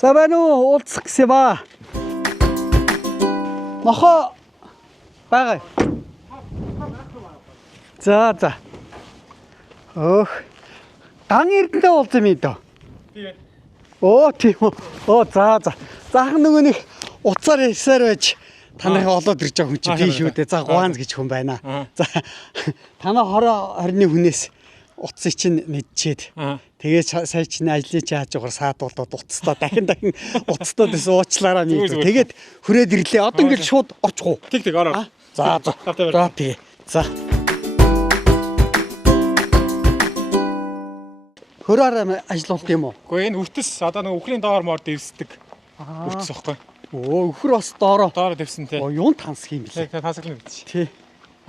Сайн уу? Уулзах гэсэн ба. Нохо байгаа. За. Өх. Дан эрдэнэ уулзсан юм дөө. Тийм. Оо тийм үү. Оо за. Заах нөгөө нэг уцаар хэлсээр байж танайхаа олоод ирж байгаа хүн чинь тийм шүү дээ. За Гуанз гэж хүн байна. За танаа хороо хорны хүнээс утсыг чинь мэдчихэд. Тэгээд сая чинь ажлыг чи хааж байгаа саадуулаад уцтаа дахин уцтаад гэсэн уучлаараа нийт. Тэгээд хүрээд ирлээ. Одоо ингээд шууд орчих уу? Тэг ороо. За тий. За. Хөрөөр ажиллаулт юм уу? Гэхдээ энэ үртэс одоо нэг үхлийн доор моор дэвсдэг. Үртэс واخгүй. Оо өхөр бас доороо дэвсэн тий. Оо юун тансх юм бэлээ. Тэг тасаглан мэдчих. Тий.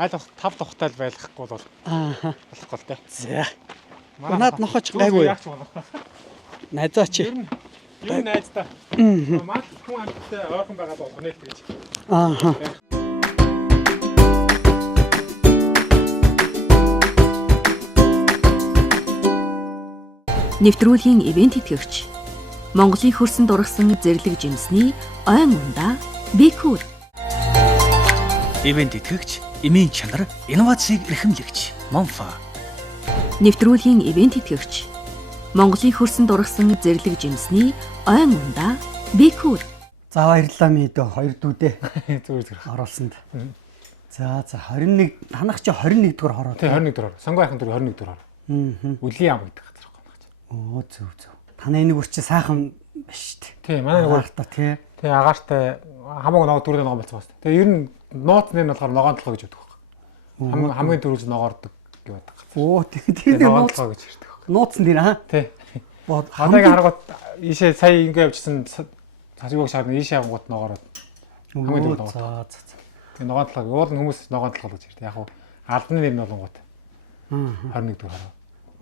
Айл 5 тухтай байлгахгүй бол. Болохгүй л дээ. За. Манад нохоч гайгүй. Найзаа чи. Юу найзтай. Мал хүн амьттай ойрхон байгаа болгоно л гэж. Нэвтрүүлгийн ивент итгэгч Монголын хөрсөн дургасан зэрлэг жимсний ойн ундаа Бикүр. Ивент итгэгч эмийн чанар инновацийг эрхэмлэгч Монфа. Нэвтрүүлгийн ивент итгэгч Монголын хөрсөн дургасан зэрлэг жимсний ойн ундаа Бикүр. За баярлалаа мэдээ хоёр дүүдээ Зүгээр. оруулсанд. За 21 танах чи 21 дугаар хороо. Тий 21 дөрөөр. Сонгойхан дөрөөр 21 дөрөөр. Үлийн ам гэдэг газар байхгүй наач. Оо зөв. Танай нэг үрч сайхан биш шүү дээ. Тий манай нэг Агаарта тий. тий агаартай хамаагүй ногоо дөрөв ногоо болцсон байна. Тэгээ ер нь нууц нь болохоор ногоон толгой гэж боддог байхгүй. Хамгийн дөрөвж ногоордог гэж боддог. Оо тэр ногоон толгой гэж ярьдаг. нууцсан дээр хаа. Тий. Бод Ханааг харгууд ийшээ сая ингэ явжсэн цасгүйг шаарна ийшээ явгууд ногоороод хамгийн дөрөв ногоо. За. Тэгээ ногоон толгой уул нь хүмүүс ногоон толгой гэж ярьдаг. Яг хуу албаны нэр нь болонгууд 21 дөрөв хороо.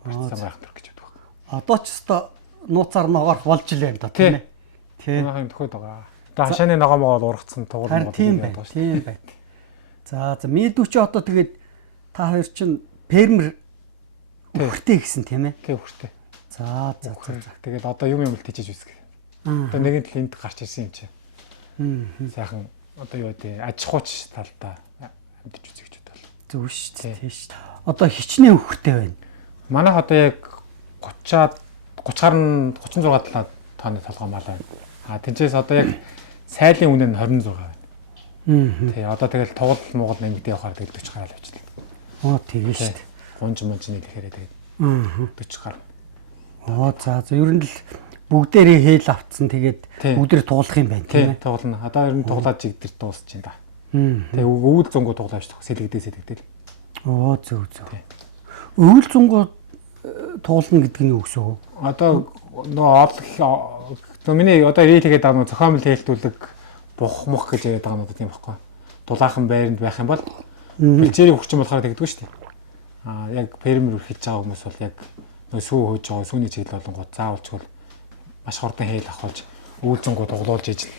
Сонгойхан дөрөв гэж боддог. Одоо ч өстой нууцаар ногоорох болж л юм да тийм ээ. Тий. Манайхын төхөд байгаа. Одоо хашааны ногоо могоод ургацсан тугуул Тийм байна. За мэдүү чи одоо тэгээд та хоёр чинь фермер үхэртэй гэсэн тийм ээ. Тэг үхэртэй. За. Тэгээд одоо юм тийчиж үзэх. Одоо нэгэн тал энд гарч ирсэн юм чи. Сайхан одоо юу вэ? Аж ахуйч талдаа амьдч үзэх гэж бодлоо. Зөв шүү дээ. Тийш. Одоо хичнээн үхэртэй байна. Манайх одоо яг 36 тонны толгой мал байна. Тэнцээс одоо яг сайлын үнэ нь 26 байна. Тий, одоо тэгэл тугал муугал нэмэгдээ явахаар тэгэл 40 гараад авчлаа. Оо тийм шүү дээ. Гунж нэгэхээр тэгээд 40 гар. Оо за ер нь л бүгдээрээ хээл авцсан тэгээд бүгдээр туулах юм байна тийм ээ. Тоглоно. Одоо ер нь туглаад жигдэр дуусч байна да. Тэгээ өвөл зөнгөө туглааж тах сэлэгдэл. Оо зөв. Өвөл зөнгөө туулна гэдэг нь юу гэсэн үг? Одоо нөгөө миний одоо ирээдгээд байгаа нөгөө зохиомл хэлтүүлэг бухмах гэж яриад байгаа нь тийм байхгүй. Дулаахан байранд байх юм бол бэлчээрийн хүчин болохоор тэгдэггүй шүү дээ. Яг фермер үрхэж байгаа хүмүүс бол яг нөгөө сүү хөөж байгаа сүүний чиглэл болонгууд заавалчгүй маш хурдан хээл авахулж өвөл зөнгөө туглуулж ижил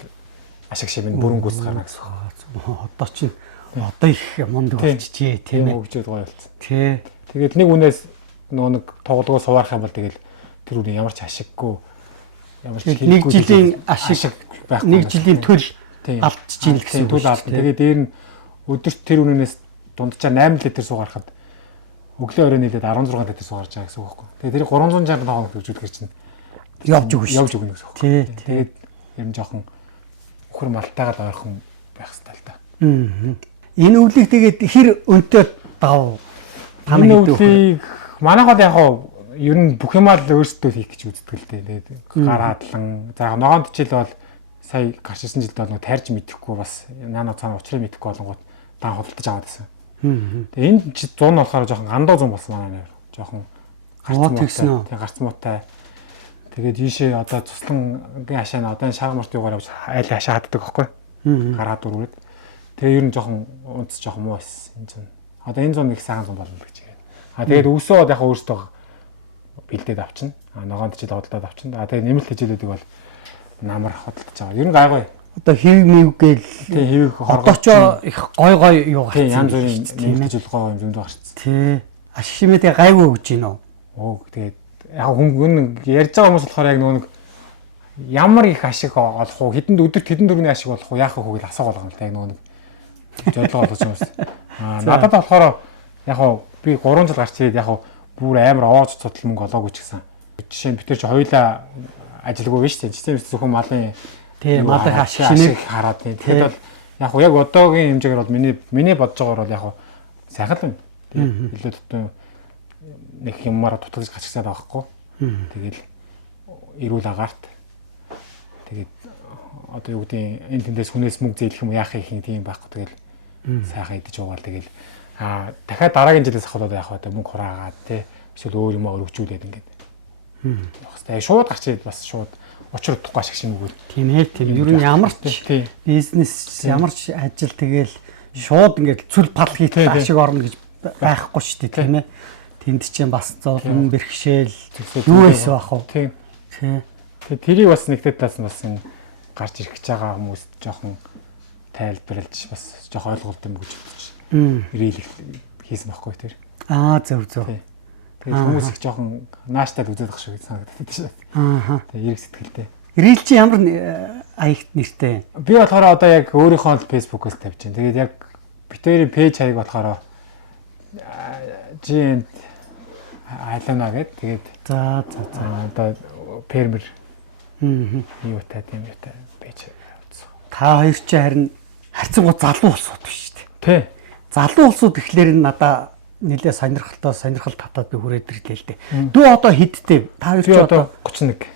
ашиг шивэн бүрэнгүүс гарна гэсэн үг. Одоо чинь одоо их мундаг болчихжээ тийм ээ. Хөгжөөд гоё болсон. Тий. Тэгээд нэг үнээс нөгөө нэг тоглогоо суваарах юм бол тэгэл тэр үний ямар ч ашиггүй ямар ч нэг жилийн ашиг байхгүй. Нэг жилийн төл алдчихжээ гэсэн үг. Тэгээд дээр нь өдөрт тэр үнээс дунджаа 8 литр суугарахад өглөө орой нийлээд 16 литр суугарч байгаа гэсэн үг байхгүй. Тэгээд тэр 360 тоног хөгжүүлэхэр чинь явж өгнө гэсэн үг. Тэгээд ер нь жоохон өхөр малтайгаад ойрхон байх хэрэгтэй л да. Энэ өвлийг тэгээд хэр өнтөө дав танай өвлийг манайх бол яг ер нь бүх юмаа л өөрсдөө хийх гэж үздэг л дээ. Тэгээд гараадлан за ногоон тичэл бол сая гарч ирсэн жилд бол тайрж мэдэхгүй бас наана цаана учрыг мэдэхгүй болонгууд дан худалдаж аваад байсан. Тэгээд энэ 100 нь болохоор жоохон гандуу зам болсон манай нэр. Жоохон гарц муутай. Тэгээд ийшээ одоо цуслангийн хашаа нь одоо шаг март юугаар явж айл хашаа хаддаг байхгүй. Гараад дөрвөд. Тэгээ ер нь жоохон унц жоохон муу байсан энэ зам. Одоо энэ зам их сайхан зам болно гэж байна. Тэгээд өсөөд яг өөртөө бэлдээд авчна. Ногоонд ч худалдаад авчна. Тэгээд нэмэлт хичээлүүдийг бол намар худалдаж байгаа. Ер нь гайгүй. Одоо хэвэг мэвгээл хэвэг одоо ч их гой юу гарсан. Янз бүрийн нэмэлт хичээл юм гарсан. Тий. Ашиг шимэдээ гайгүй өгч гин үү? Тэгээд яг хүн ярьж байгаа хүмүүс болохоор яг нөгөө нэг ямар их ашиг олох уу, өдөрт хэдэн төгрөгийн ашиг олох уу, яах вэ гэж асуух болгоно л та яг нөгөө нэг зорилго болгож юм байна. Надад болохоор яг би 3 жил гарч ирээд яг бүр амар овоож цутал мөнгө олоогүй ч гэсэн. Жишээ нь бид тэр чи хоёулаа ажилгүй биш үү? Жишээ нь зөвхөн малын малын ашиг хараад тийм. Тэгэхээр бол яг одоогийн хэмжээгээр бол миний бодож байгаагаар бол яг сайхан л байна. Тийм. Илүү дутуу нэг юмараа дутагдаж гаччихсан байхгүй. Тэгэл эрүүл агаарт. Тэгээд одоо юу гэдэг энэ тэндээс хүнээс мөнгө зээлэх юм яах юм тийм байхгүй. Тэгэл сайхан идэж уугаал тэгэл дахиад дараагийн жилээс ахвал яг одоо мөнгө хураагаад тий эсвэл өөр юм өргөжүүлээд ингээд. Яг шууд гарч ирээд бас шууд учир утгагүй ашиг шиг үгүй. Тийм ээ тийм. Ер нь ямар ч бизнес ямар ч ажил тэгэл шууд ингээд цүл пал хийх ашиг орно гэж байхгүй шүү дээ тийм ээ. Тэнд чинь бас зовлон бэрхшээл юу байсан бах уу? Тийм. Тэгээ тэрийг бас нэгтэй таас бас энэ гарч ирэх гэж байгаа хүмүүс жоохон тайлбарлаж бас жоохон ойлголт юм гэж бодож. Ирэл хийсэн байхгүй тэр. Зөв. Тэгээд хүмүүс их жоохон нааштай үзээд ах шиг санагдаад шүү. Тэгээд эрг сэтгэлтэй. Ирэл чи ямар аягт нэртэй? Би болохоор одоо яг өөрийнхөө фэйсбүүкээс тавьж байна. Тэгээд яг битэрийн пэйж хаяг болохоор GN Айлана гэдэг. Тэгээд за одоо фермер юутай тийм юутай пэйж. Та хоёр чи харин харьцангуй залуу улсууд биш үү? Тий. Залуу улсууд гэхлээр надаа нэлээ сонирхол татаад би хүрээд ирлээ л дээ. Дүү одоо хэдтэй? Та хоёр чи одоо 31.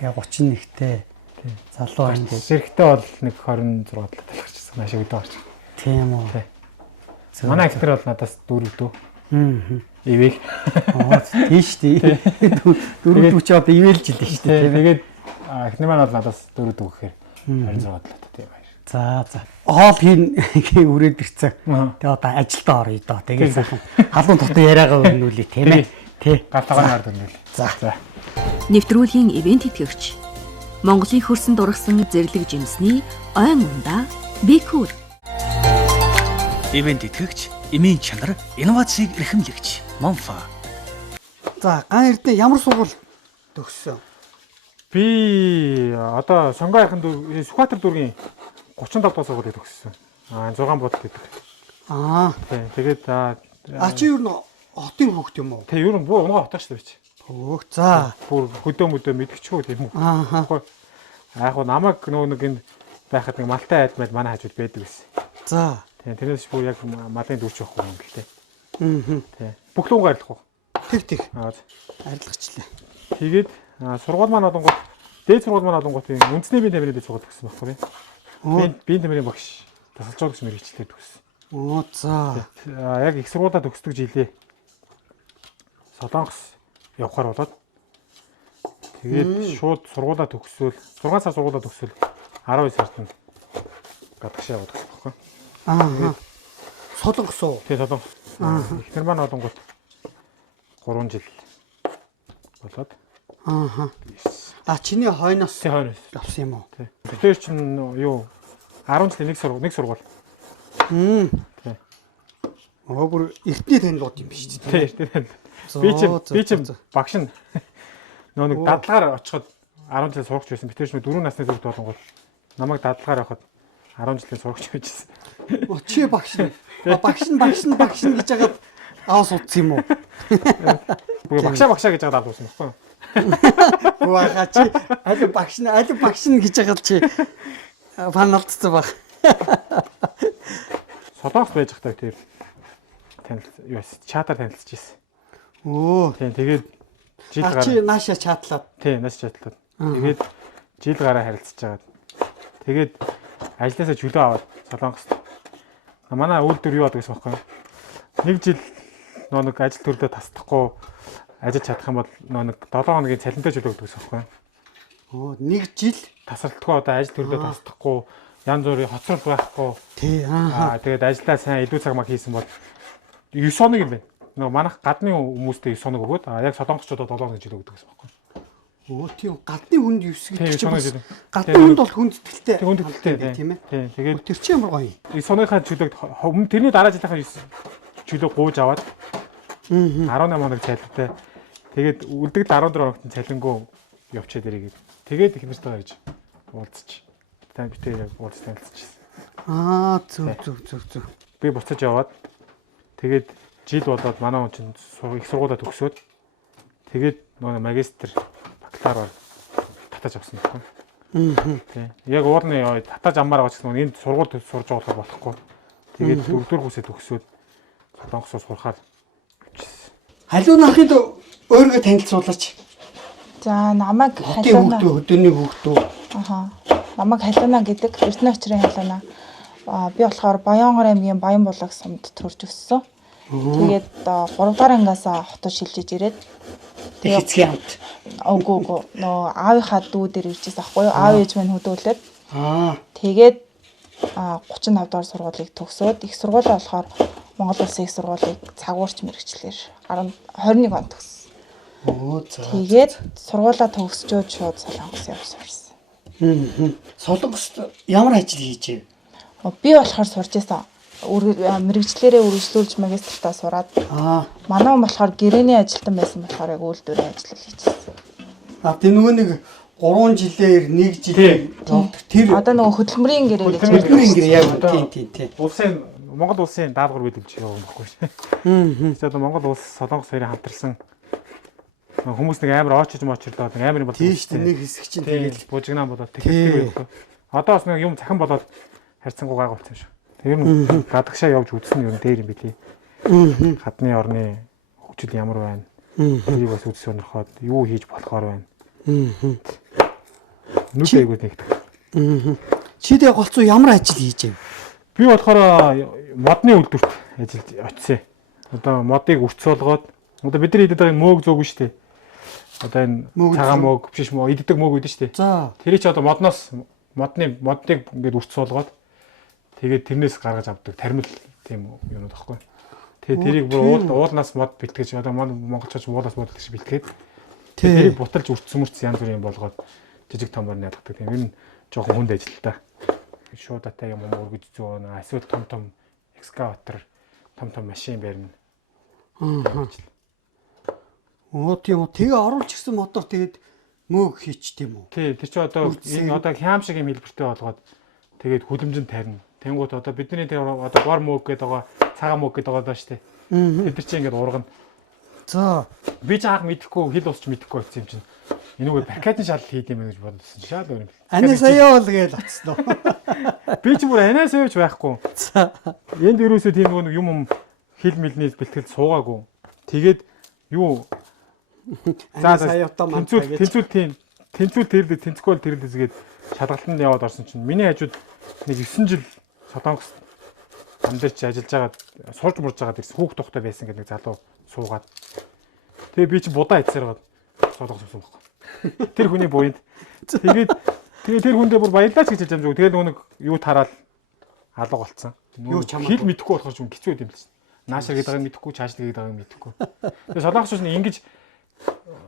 Яа 31-тэй. Залуу байна дээ. Зэрэгтэй бол нэг 26 талаа талхарчсан. Машиг өдөө гарч. Тийм үү. Манай актер бол надаас 4 дүү. Ивэг. Тийш тий. 4 дүү чи одоо ивэлж илээ шүү дээ. Тэгээд актер маань бол надаас 4 дүү гэхээр 26 талаа тийм баяр. За. Хоол хийн үрээд ирцэн. Тэгээ одоо ажилдаа орё доо. Тэгээ сайхан халуун дотор яриагаа өрнүүлээ тийм ээ. Тий. Галтагаар өрнүүлээ. За. Нэвтрүүлгийн ивент тэтгэгч Монголын хөрсөн дургасан зэрлэг жимсний ойн ундаа Бикүр. Ивент итгэгч, эмийн чанар, инновацийг эрхэмлэгч Монфа. За, ган эрдэнэ ямар сургууль төгссөн? Би одоо Сонгоойхон Сүхбаатар дүүргийн 35 дугаар сургуулийг төгссөн. 6 бодолт гэдэг. Тийм. Тэгээд чи юу н хотын хүүхд юм уу? Тэг ер нь буу унгоо хотоо шүү дээ чи. За. Бүр хөдөө мэдгэчгүй тийм үү. Яг намайг нэг энэ байхад нэг малтай айлмал манай хажууд байдаг гэсэн. За. Тийм. Тэрнээс бүр яг малын дүүрч явах юм гэлтэй. Тийм. Бүх луунгаа арилах уу? Тэг. Арилгачлаа. Тэгээд сургууль маань одонгууд дээд сургууль маань одонгууд үндэсний биеийн тамирын дээд сургууль төгссөн байхгүй юу? Биеийн тамирын багш тасалжуулагч мэргэжлээ төгссөн. За. Яг их сургуулаа төгсдөг жилээ Солонгос явахаар болоод тэгээд шууд сургуулаа төгсөөл 6 сар сургуулаа төгсөөл 12 сард нь гадагш яваад төгссөн байхгүй юу? Солонгос уу? Тий, Солонгос. Ихнэр маань одонгууд 3 жил болоод. Чиний хойноос хойноос авсан юм уу? Тий. Тэр чинь юу 10 жилийн нэг сургууль. Тий. Бүр эртний танилуд юм биш үү? Тий, эртний танил. Би ч багш нь нэг дадлагаар очиход 10 жил сурагч байсан. Би тэр чинь 4 насны зүгт болонгууд намайг дадлагаар явахад 10 жилийн сурагч байжсэн. Чи багш нь. Багш нь гэж хагаад аваас утсан юм уу? Багшаа гэж хагаад авсан байхгүй юу? Угаа чи аль багш нь гэж хагаад чи фаналдсан баг. Солонгос байж хтай тэр танил юу чатаар танилцж ирсэн. Тийм тэгээд жил гараа. Чи нааша чатлаад. Тийм нааша чатлаад. Тэгээд жил гараа харилцаж байгаад. Тэгээд ажлаасаа чөлөө аваад Солонгост. Манай үйлдвэр юу байдаг гэсэн бохоо. Нэг жил нэг ажил төрлөө тасдахгүй ажиллаж чадах юм бол нэг 7 хоногийн цалинтай чөлөө өгдөг гэсэн бохоо. Нэг жил тасралтгүй одоо ажил төрлөө тасдахгүй янз бүрийн хоцрол байхгүй. Тий. Тэгээд ажлаа сайн илүү цаг маа хийсэн бол 9 хоног юм байна. Нөгөө манайх гадны хүмүүстэй 9 хоног өгөөд яг солонгосчуудад 7 хоног жил өгдөг гэсэн бохоо. Тийм гадны хүнд 9 гэж чинь гадны хүнд бол хүндэтгэлтэй. Хүндэтгэлтэй тийм ээ. Тийм. Тэгээд тэр чинь ямар гоё. 9 хоногийнхаа чөлөөг тэрний дараа жилийнхаа чөлөө гууж аваад 18 хоног цалинтай. Тэгээд үлдэгдэл 14 хоногт цалингуу явчаад ирээ гэдэг. Тэгээд их нэртэйгээ гэж уулзчих. Та битээ уулз танилцчихсан. Аа зүг. Би буцаж яваад тэгээд жил болоод манай хүн чинь их сургуулаа төгсөөд тэгээд нөгөө магистр бакалавр татаж авсан байхгүй. Тий. Яг уурны татаж аммаар байгаа ч гэсэн энд сургуульд сурж байгаа болохгүй. Тэгээд дөрөвдүгээр курсээ төгсөөд Солонгосоор сурахаар явчихсан. Халуун ахыг өөрийгөө танилцуулаач. За намайг халуунаа өдөрний хүүхдөө. Аха. Намайг халуунаа гэдэг Эрдэнэ очрын халуунаа. Би болохоор Баянгор аймгийн Баянбулаг сумд төрж өссөн. Тэгээд 3 дахь ангиас хотод шилжиж ирээд Тэхицгийн хамт. Үгүй нөө аавынхаа дүү дээр иржээс ахгүй юу? Аав ээж минь хөдөөлөөд. Тэгээд 35 дугаар сургуулийг төгсөөд их сургуулаа болохоор Монгол Улсын их сургуулийг цагуурч мэрэгчлэр 21 онд төгссөн. Тэгээд сургуулаа төгсчөөд шууд Солонгос явсан. Солонгост ямар ажил хийж вэ? Би болохоор сурч байсан. Мэргэжлэрээ үргэлжлүүлж магистртаа сураад. Манай хүн болохоор гэрээний ажилтан байсан болохоор яг үйлдвэрийн ажил хийжсэн. Тэр нөгөө нэг 3 жилээр 1 жилээр тэр одоо нөгөө хөдөлмөрийн гэрээ гэж хөдөлмөрийн гэрээ яг тийм. Улсын Монгол улсын даалгавар биелүүлж явах юм баггүй шээ. Тэгээд Монгол улс Солонгос хоёрын хамтарсан хүмүүс нэг амар оочж моочрлоод амар юм болов. Тийм шүү дээ. Нэг хэсэг чинь тэгээд бужигнаа болоод тэгдэг байхгүй. Одоо бас нэг юм захин болоод харьцангуй гайгуулсан юм шиг. Тэр нь гадагшаа явж үзсэн юм дээр юм билий. Гадны орны хөгжил ямар байна? Тэрийг бас үзэх сонирхоод юу хийж болохоор байна? Нүд айгууд нэгдэг. Чи дээ голцоо ямар ажил хийж вэ? Би болохоор модны үйлдвэрт ажиллаж очив. Одоо модыг өрцөөлгоод одоо бид нар иддэг байгаа мөөг зөөг шүү дээ. Одоо энэ цагаан мөөг биш мөө иддэг мөөг үүдэн шүү дээ. За. Тэрийг чи одоо модноос модыг ингээд өрцөөлгоод тэгээд тэрнээс гаргаж авдаг тармил тийм юмуд баггүй. Тэгээд тэрийг бүр уулнаас мод бэлтгэж одоо монголчууд уулнаас мод бэлтгэж бэлтгээд тэрийг буталж өрцөмөрц янз бүрийн болгоод жижиг томор найддаг. Тийм энэ жоохон хүнд ажил та. Шуудатай юм өргөж зөөн эсвэл том экскаватор том машин барина. Тийм үү. Тэгээ оруулж гисэн мотор тэгээд мөөг хийч тийм үү? Тий, тэр чи одоо энэ одоо хям шиг юм хэлбэртэй болгоод тэгээд хүлэмжинд тарина. Тэнгуут одоо бидний тэр одоо гор мөөг гэдэг байгаа, цагаан мөөг гэдэг байгаа шүү дээ. Тэр чи ингээд ургана. За, би ч анх мэдэхгүй хэл усч мэдэхгүй байсан юм чинь. Энэгээр пакетын шал хийд юм гэж бодсон. Шал өөр юм. анаа сая бол гээл атсан уу. Би ч бүр анаа саяж байхгүй. За. Энд юусоо тийм нэг юм хэл мэлний бэлтгэл суугаагүй. Тэгээд юу За саяутаа манд тэнцүүл тэрлээ тэнцгүй тэрлээсгээд шалгалтанд яваад орсон чинь миний хажууд нэг 9 жил Солонгос амьдарч ажиллаж байгаа сурж мурж байгаа гэсэн хүүхд тухтай байсан гэдэг нэг залуу суугаад тэгээ би чи будаа хийсээр Солонгос авсан байхгүй. Тэр хүний буйнд тэгээд тэр хүндээ бүр баярлаач гэж хэлж амжгүй. Тэгээд нэг юу тараад алга болцсон. Хэл мэдэхгүй болохоор ч хэцүү юм л чинь. Наашир гэдэг байгаа мэдэхгүй, чаашл гэдэг байгаа мэдэхгүй. Тэгээд Солонгосч нь ингэж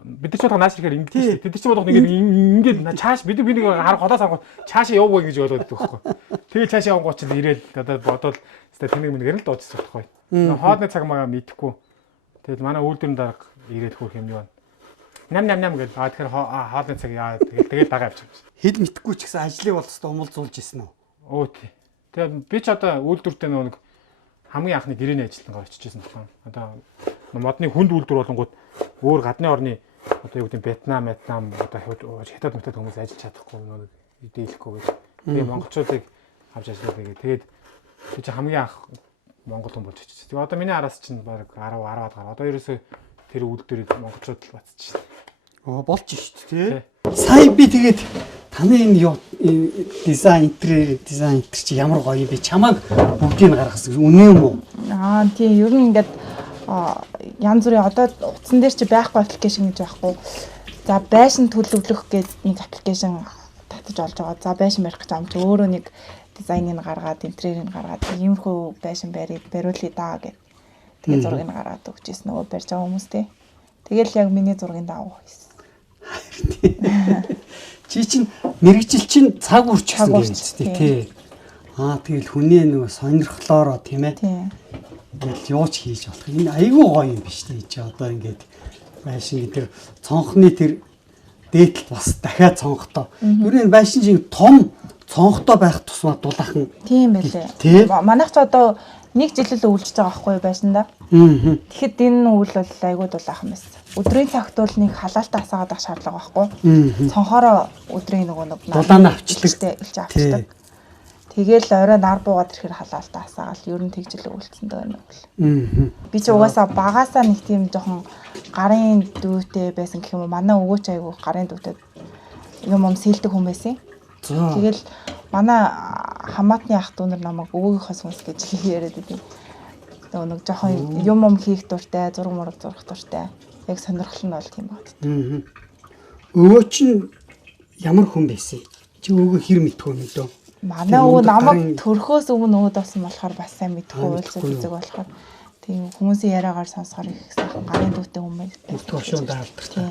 бид нар ч бодох наашир гэхээр ингэж тэд чинь бодох ингээд чааш бид нэг харах голоос авах чаашаа явуугүй гэж бодоод байдаг байхгүй. Тэгээд чаашаа явангууд чинь ирээл одоо бодвол тэнэг мэнгээр нь л дуучсан байхгүй. Хоодны цаг магаа мэдэхгүй. Тэгээд манай үйлдвэрийн дарга ирээл хөрх юм юу. Нам гэж тэгэхээр хоодны цаг яа тэгээд дагаа авчихсан. Хэл мэдэхгүй ч гэсэн ажлыг бол өстө умалзуулж исэн үү? Өө тий. Тэгээд би ч одоо үйлдвэртээ нэг хамгийн анхны гэрээний ажилтнаар очижсэн байна. Одоо модны хүнд үйлдвэр болонгууд өөр гадны орны одоо юу гэдэг Вьетнам одоо хятад хүмүүс ажиллаж чадахгүй нэг дийлэхгүй гэж. Тэгээ монголчуудыг авч ажиллаад байгаа. Тэгээд би чи хамгийн анх монгол хүн болж очиж. Тэгээ одоо миний араас чинь баг 10-10-аад гар. Одоо ерөөсөө тэр үйлдвэрийг монголчууд л батчихсан. Болж шүү дээ тий. Сая би тэгээд таны энэ юу дизайн чи ямар гоё юм бэ? Чамайг бүгдийг гаргасан. Үнэн юм уу? Тийм ер нь ингээд янз бүрийн одоо утсан дээр чи байхгүй аппликейшн гэж байхгүй. За байшин төлөвлөх гэдэг нэг аппликейшн татаж олж байгаа. За байшин барих гэж амч өөрөө нэг дизайныг гаргаад, интерьерийг гаргаад иймэрхүү байшин бариулъя даа гэд. Тэгээ зургийг гаргаад өгчээсэн нөгөө барьж байгаа хүмүүстэй. Тэгэл яг миний зургийг даав хийсэн. Чи чинь мэрэгжил чинь цаг үрчсэн юм тий. Тэгэл хүний нөгөө сонирхлоороо тийм ээ. Тийм. Ингээл юуч хийж болох. Энэ айгүй гоё юм биш тий. Чи одоо ингээд байшин тэр цонхны тэр дээдлэлт бас дахиад цонхтой. Ер нь байшин шиг том цонхтой байх тусмаа дулаахан. Тийм байлээ. Тий. Манайх ч одоо 1 жил л үйлчж байгаа байхгүй юу байшинда. Тэгэхэд энэ үйл бол айгүй дулаахан байсан. Өдрийн цагт бол нэг халаалтаа асаагаад авах шаардлага байхгүй. Цонхороо өдрийн нэг дулаана авчдаг. Илж авчдаг. Тэгэл орой нар буугаад ирэхээр халаалтаа асаагаал ер нь тэгжлээ үйлцэндээ байна бол. Би ч угаасаа багаасаа нэг тийм жоохон гарын дүүтэй байсан гэх юм уу. Манай өвөө ч айгүй гарын дүүтэй юм сэлдэг хүн байсан. Тэгэл манай хамаатны ах дүү нар намайг өвөөгийнхөө сүнс гэж яриад идэв. Нэг жоохон юм хийх дуртай, зураг мураг зурах дуртай. Яг сонирхол нь бол тийм байна. Өвөө чинь ямар хүн байсан? Чи өвөө хэр мэдгүй юм дөө? Манай өвөө намайг төрхөөс өмнө өвд болсон болохоор бас сайн мэдгүй үйлсэл үзэг болохоор тийм хүмүүсийн яриагаар сонсохоор их сайхан гарын дүүтэй хүмүүс мэдгүй шууд алдартай.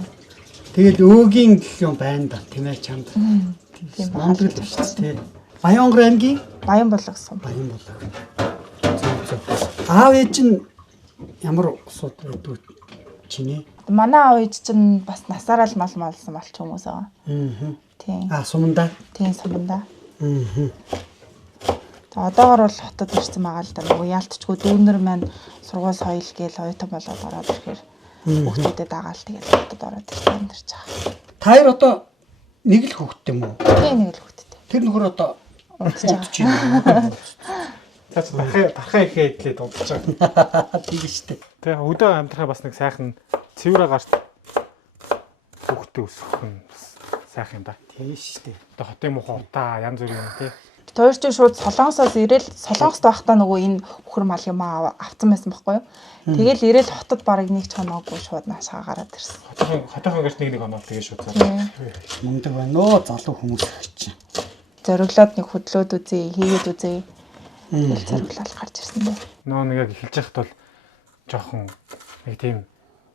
Тэгэл өвөөгийн гэх юм байна да тийм ээ чамд. Тийм мандал шүү дээ. Баянгор аймгийн Баян болгосон. Баян болог. Аав ээж нь ямар сууд өгдөг чиний? Манай аав ээж чинь бас насаараа л мал малсан малч хүмүүс байгаа. Тийм. Суманда. Тийм суманда. Одоогор бол хотод ирсэн байгаа л да. Нөгөө яалтчгүй дүүнэр маань сургууль соёл гээл оюутан болоод ороод ирэхээр хүүхдүүдэд дагаал тэгэл хотод ороод ирсэн амьдарч байгаа. Та хоёр одоо нэг л хүүхдтэй юм уу? Тийм нэг л хүүхдтэй. Тэр нөхөр одоо удаж байгаа. Цаач тархаа ихээ идлээ дуудаж байгаа. Тийм шүү дээ. Тэгээ өдөө амьдрахаа бас нэг сайхан цэвэр гарт хүүхдтэй өсгөх нь бас сайхан юм да. Тийм шүү дээ. Одоо хотын муухай утаа янз бүрийн юм тий. Тэр чинь шууд Солонгосоос ирээл Солонгост байхдаа нөгөө энэ хөхөр мал юм авцсан байсан байхгүй юу? Тэгэл ирээл хотод бараг нэг ч хоноогүй шууд наашаа гараад ирсэн. Хотынхон гэрт нэг хоноо тэгээ шууд заа. Мундаг байна нөө залуу хүмүүс чинь. Зориглоод нэг хөдлөөд үзье, хийгээд үзье. Тэгэл зориглол гарч ирсэн дээ. Нөө нэг яг эхэлж байхад бол жоохон нэг тийм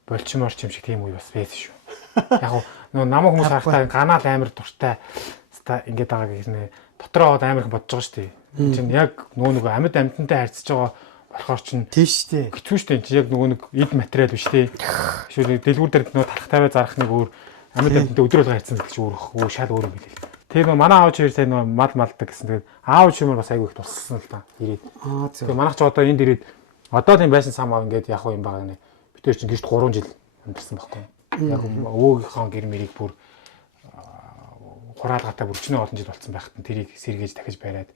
болчмоор юм шиг тийм үе бас байсан шүү. Яг нөө намайг хүмүүс харахтаа ганаал амар дуртай. Хаста ингэж байгаа гэх нэ дотроо амархан бодож байгаа шүү дээ. Чинь яг нөгөө амьд амьтантай харьцаж байгаа болохоор чинь Тийм шүү дээ. хэцүү шүү дээ. Чи яг нөгөө нэг эд материал биш тий. Шүүд дэлгүүр дээр нөгөө талах тавиа зарах нэг өөр амьд амьтантай өдөр болго харьцсан гэж өөр шал өөр юм билээ. Тэгээ нөгөө манай аав чи сайн нөгөө мал малдаг гэсэн. Тэгээд аав чи юмар бас айгүй их туссан л та. Ирээд. Тэгээ манайх ч одоо энд ирээд одоо тийм байсан самаа ингээд яг юм байгаа нэ. Бид тэр чинь гэрт 3 жил амьдсан байхгүй. Яг өвөөгийнхөө гэр мэрийг бүр хураалгатай бүрчнээ олон жил болсон байхад нь тэрийг сэргээж дахиж бариад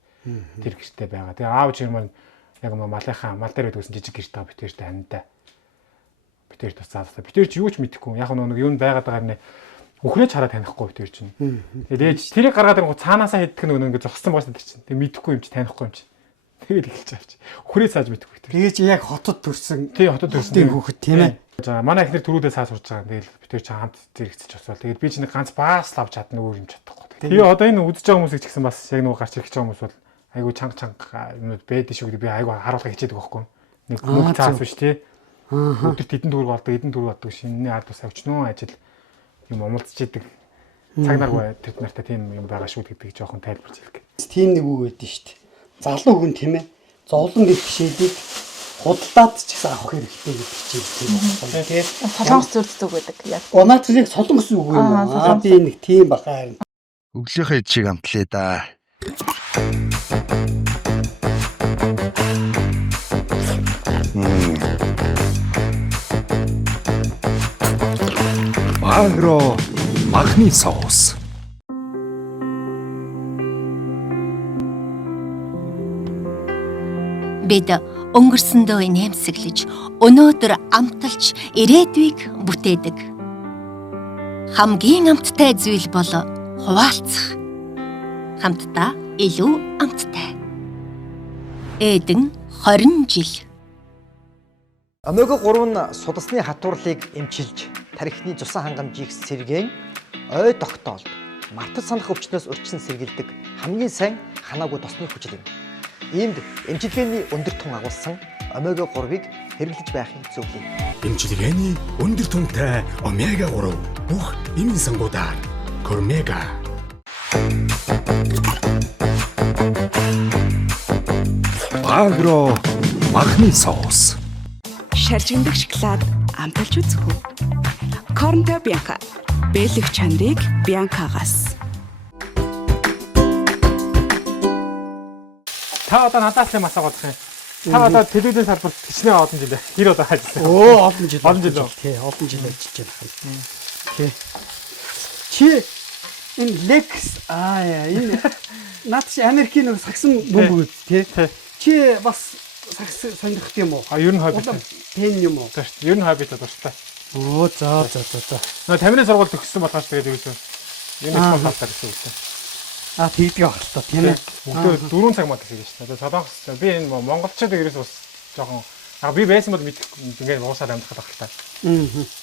тэр гэртээ байгаа. Тэгээ аав чинь маань яг малынхаа мал дээр байдгүйсэн жижиг гэрт байгаа битэртэй ханьтай. Битэр туцаалаа. Битэр чи юу ч мэдэхгүй. Яг нэг юу байгаад байгаа нэ өхрөөж хараад танихгүй битэр чинь. Тэгээд тэрийг гаргаад ирэнгу цаанаасаа хэддэг нэг ингэ зогссон бааш тэр чинь. Тэг мэдэхгүй юм чи танихгүй юм чи. Тэгээд эхэлж авч. Өхрөө цааж мэдэхгүй битэр. Тэгээ чи яг хотод төрсэн. Тий хотод төрсэн. Тийм хүүхэд тийм ээ. За манай ихнэр төрүүдээ цаа сурч байгаа. Тэгэл битэр чи хамт зэрэгцэж освол. Тэгээд би чи нэг ганц баас лавч чадна өөр юм чадахгүй. Тэгээ одоо энэ үдэж байгаа хүмүүсийг ч гэсэн бас яг нөгөө гарч ирэх байгаа хүмүүс бол айгу чанга юмуд байдаг шүү гэдэг би айгу харуулга хичээдэг байхгүй. Нэг мөнгө цаас биш тий. Өдөрт эдэн төгрөг болдог шинэ ард тус авчнуу ажил юм умалцж идэг. Цаг нар тэд нартай тийм юм байгаа шүү гэдэг жоохон тайлбарч хэлэх. Тийм нэг үг байдэн шүү дээ. Залуу хүн тийм ээ. Зовлон гэх бишэлийг худалдаад ч гэсэн авах хэрэгтэй гэдэг чинь тийм тий. Солонгос зүрддэг байдаг. Яг. Унаач яг солонгос үг юм аа. Би нэг тийм бахаа. Өглөөхөө чиг амтлаа да. Агро махны соус. Бид өнгөрсөндөө нэмсэглэж, өнөөдөр амталж ирээдүйг бүтээдэг. Хамгийн амттай зүйл бол хуваалцах. Хамтдаа илүү амттай. Эдэн 20 жил. Омега 3 нь судасны хатуурлыг эмчилж, тархины цусан хангамжийг сэргээн, ой тогтоолд, мартаж санах өвчнөөс урьдчилан сэргийлдэг хамгийн сайн ханаагүй тосны хүчил юм. Иймд эмчилгээний өндөр тун агуулсан омега 3-ыг хэрэглэж байхыг зөвлөе. Эмчилгээний өндөр тунтай омега 3 бүх эмийн сангуудаар Кормега. Агро махны соус. Шаржигдах шоколад амталж үзэх үү? Корнто Бьянка Бэлэг чанарыг Бианкагаас. Та одоо надаас юм асуугаад байна. Та одоо телевизийн салбарт хичнээн олон жил хэр одоо ажилласан? Олон жил. Олон жил. Тий, олон жил ажиллаж байна. Тий. Чи энэ Lex энэ наад чи Америкийн нэг сагсан бөмбөг тий. Чи бас сагс сонирхт юм уу? Ер нь хобби. Тэн юм уу? Ер нь хобби дуртай. За. Нөө тамирын сургууль төгссөн болохоос тэгээд юу гэсэн. Энэ их болтаа гэсэн үг. Тэгдэг байх л та тийм ээ. Өглөө 4 цаг мод хийсэн шүү дээ. Солонгос би энэ монголчууд ерөөс бас жоохон би байсан бол ингээд уусаад амьдрах байх л та.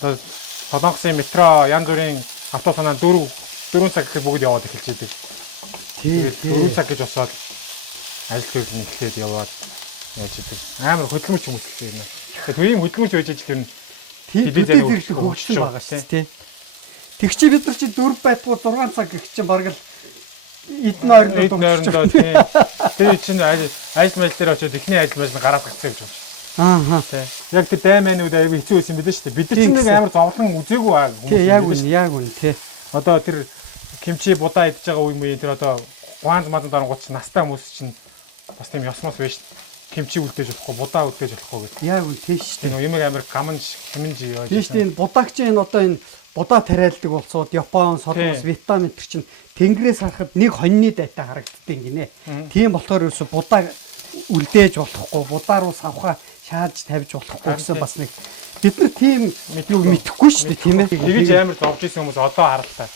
Одоо Солонгосын метро янз бүрийн автобусаа 4 цаг гэхэд бүгд яваад эхэлж идэв. Тэгээд 4 цаг гэж босоод ажил төрөл нь эхлээд яваад яаж идэв. Амар хөдөлмөрч хүмүүс гэсэн юм. Тэгээд төрийн хөдөлмөрч байж ижил юм. Телевизээр их хөгжсөн байгаа шүү дээ. Тэг чи бид нар чи 4 байтгүй 6 цаг гэх чинь бараг л эдэн ойролцоо тийм. Тэр чинь ажил мэл дээр очиод ихний ажил мэл гараад гацсан гэж байна. Тийм. Яг тэр дайманууд аягүй хэцүү байсан билээ шүү дээ. Бид нар чинь нэг амар зовлон үзээгүй хүмүүс. Тийм, яг үнэ тий. Одоо тэр кимчи будаа идж байгаа үе мөний тэр одоо гуанз маданд оронгууд чинь настай хүмүүс чинь бас тийм ёсмос байж кимчи үлдээж болохгүй, будаа үлдээж болохгүй гэдэг. Яг үнэ тий шүү дээ. Юм амар гамж хэмнж яаж. Тийм шүү дээ. Энэ будаагч энэ одоо энэ будаа тариалдаг болцоод Япон, Солонгос, Вьетнам энэ чинь тэнгэрээс харахад нэг хоньны дайтай харагддаг гинэ. Тийм болохоор ерөөсө будаа үлдээж болохгүй, будаа руу савхаа шааж тавьж болохгүй гэсэн бас нэг бид нар тийм мэдэхгүй шүү дээ тийм ээ. Тэгэж амар зовж исэн хүмүүс одоо харалтаа.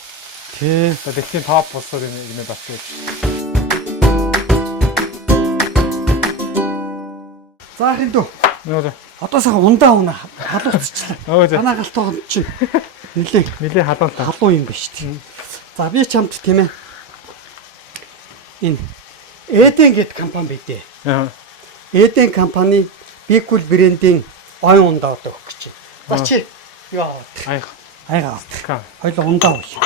Тий. Дэлхийн топ болсоо юм бас гэж. За хиндүү. Нөө. Одоо сайхан ундаа халууцчихлаа. Танаа галтгоо чинь нилээ халуун юм биш тийм. За би чамд тийм ээ. Энэ Эден гэдэг компани байдээ. Эден компани Bigcool брендийн ойн ундаа одоо өгөх гэж байна. За чи яа. Айгаа. Хоёул ундаа ууш.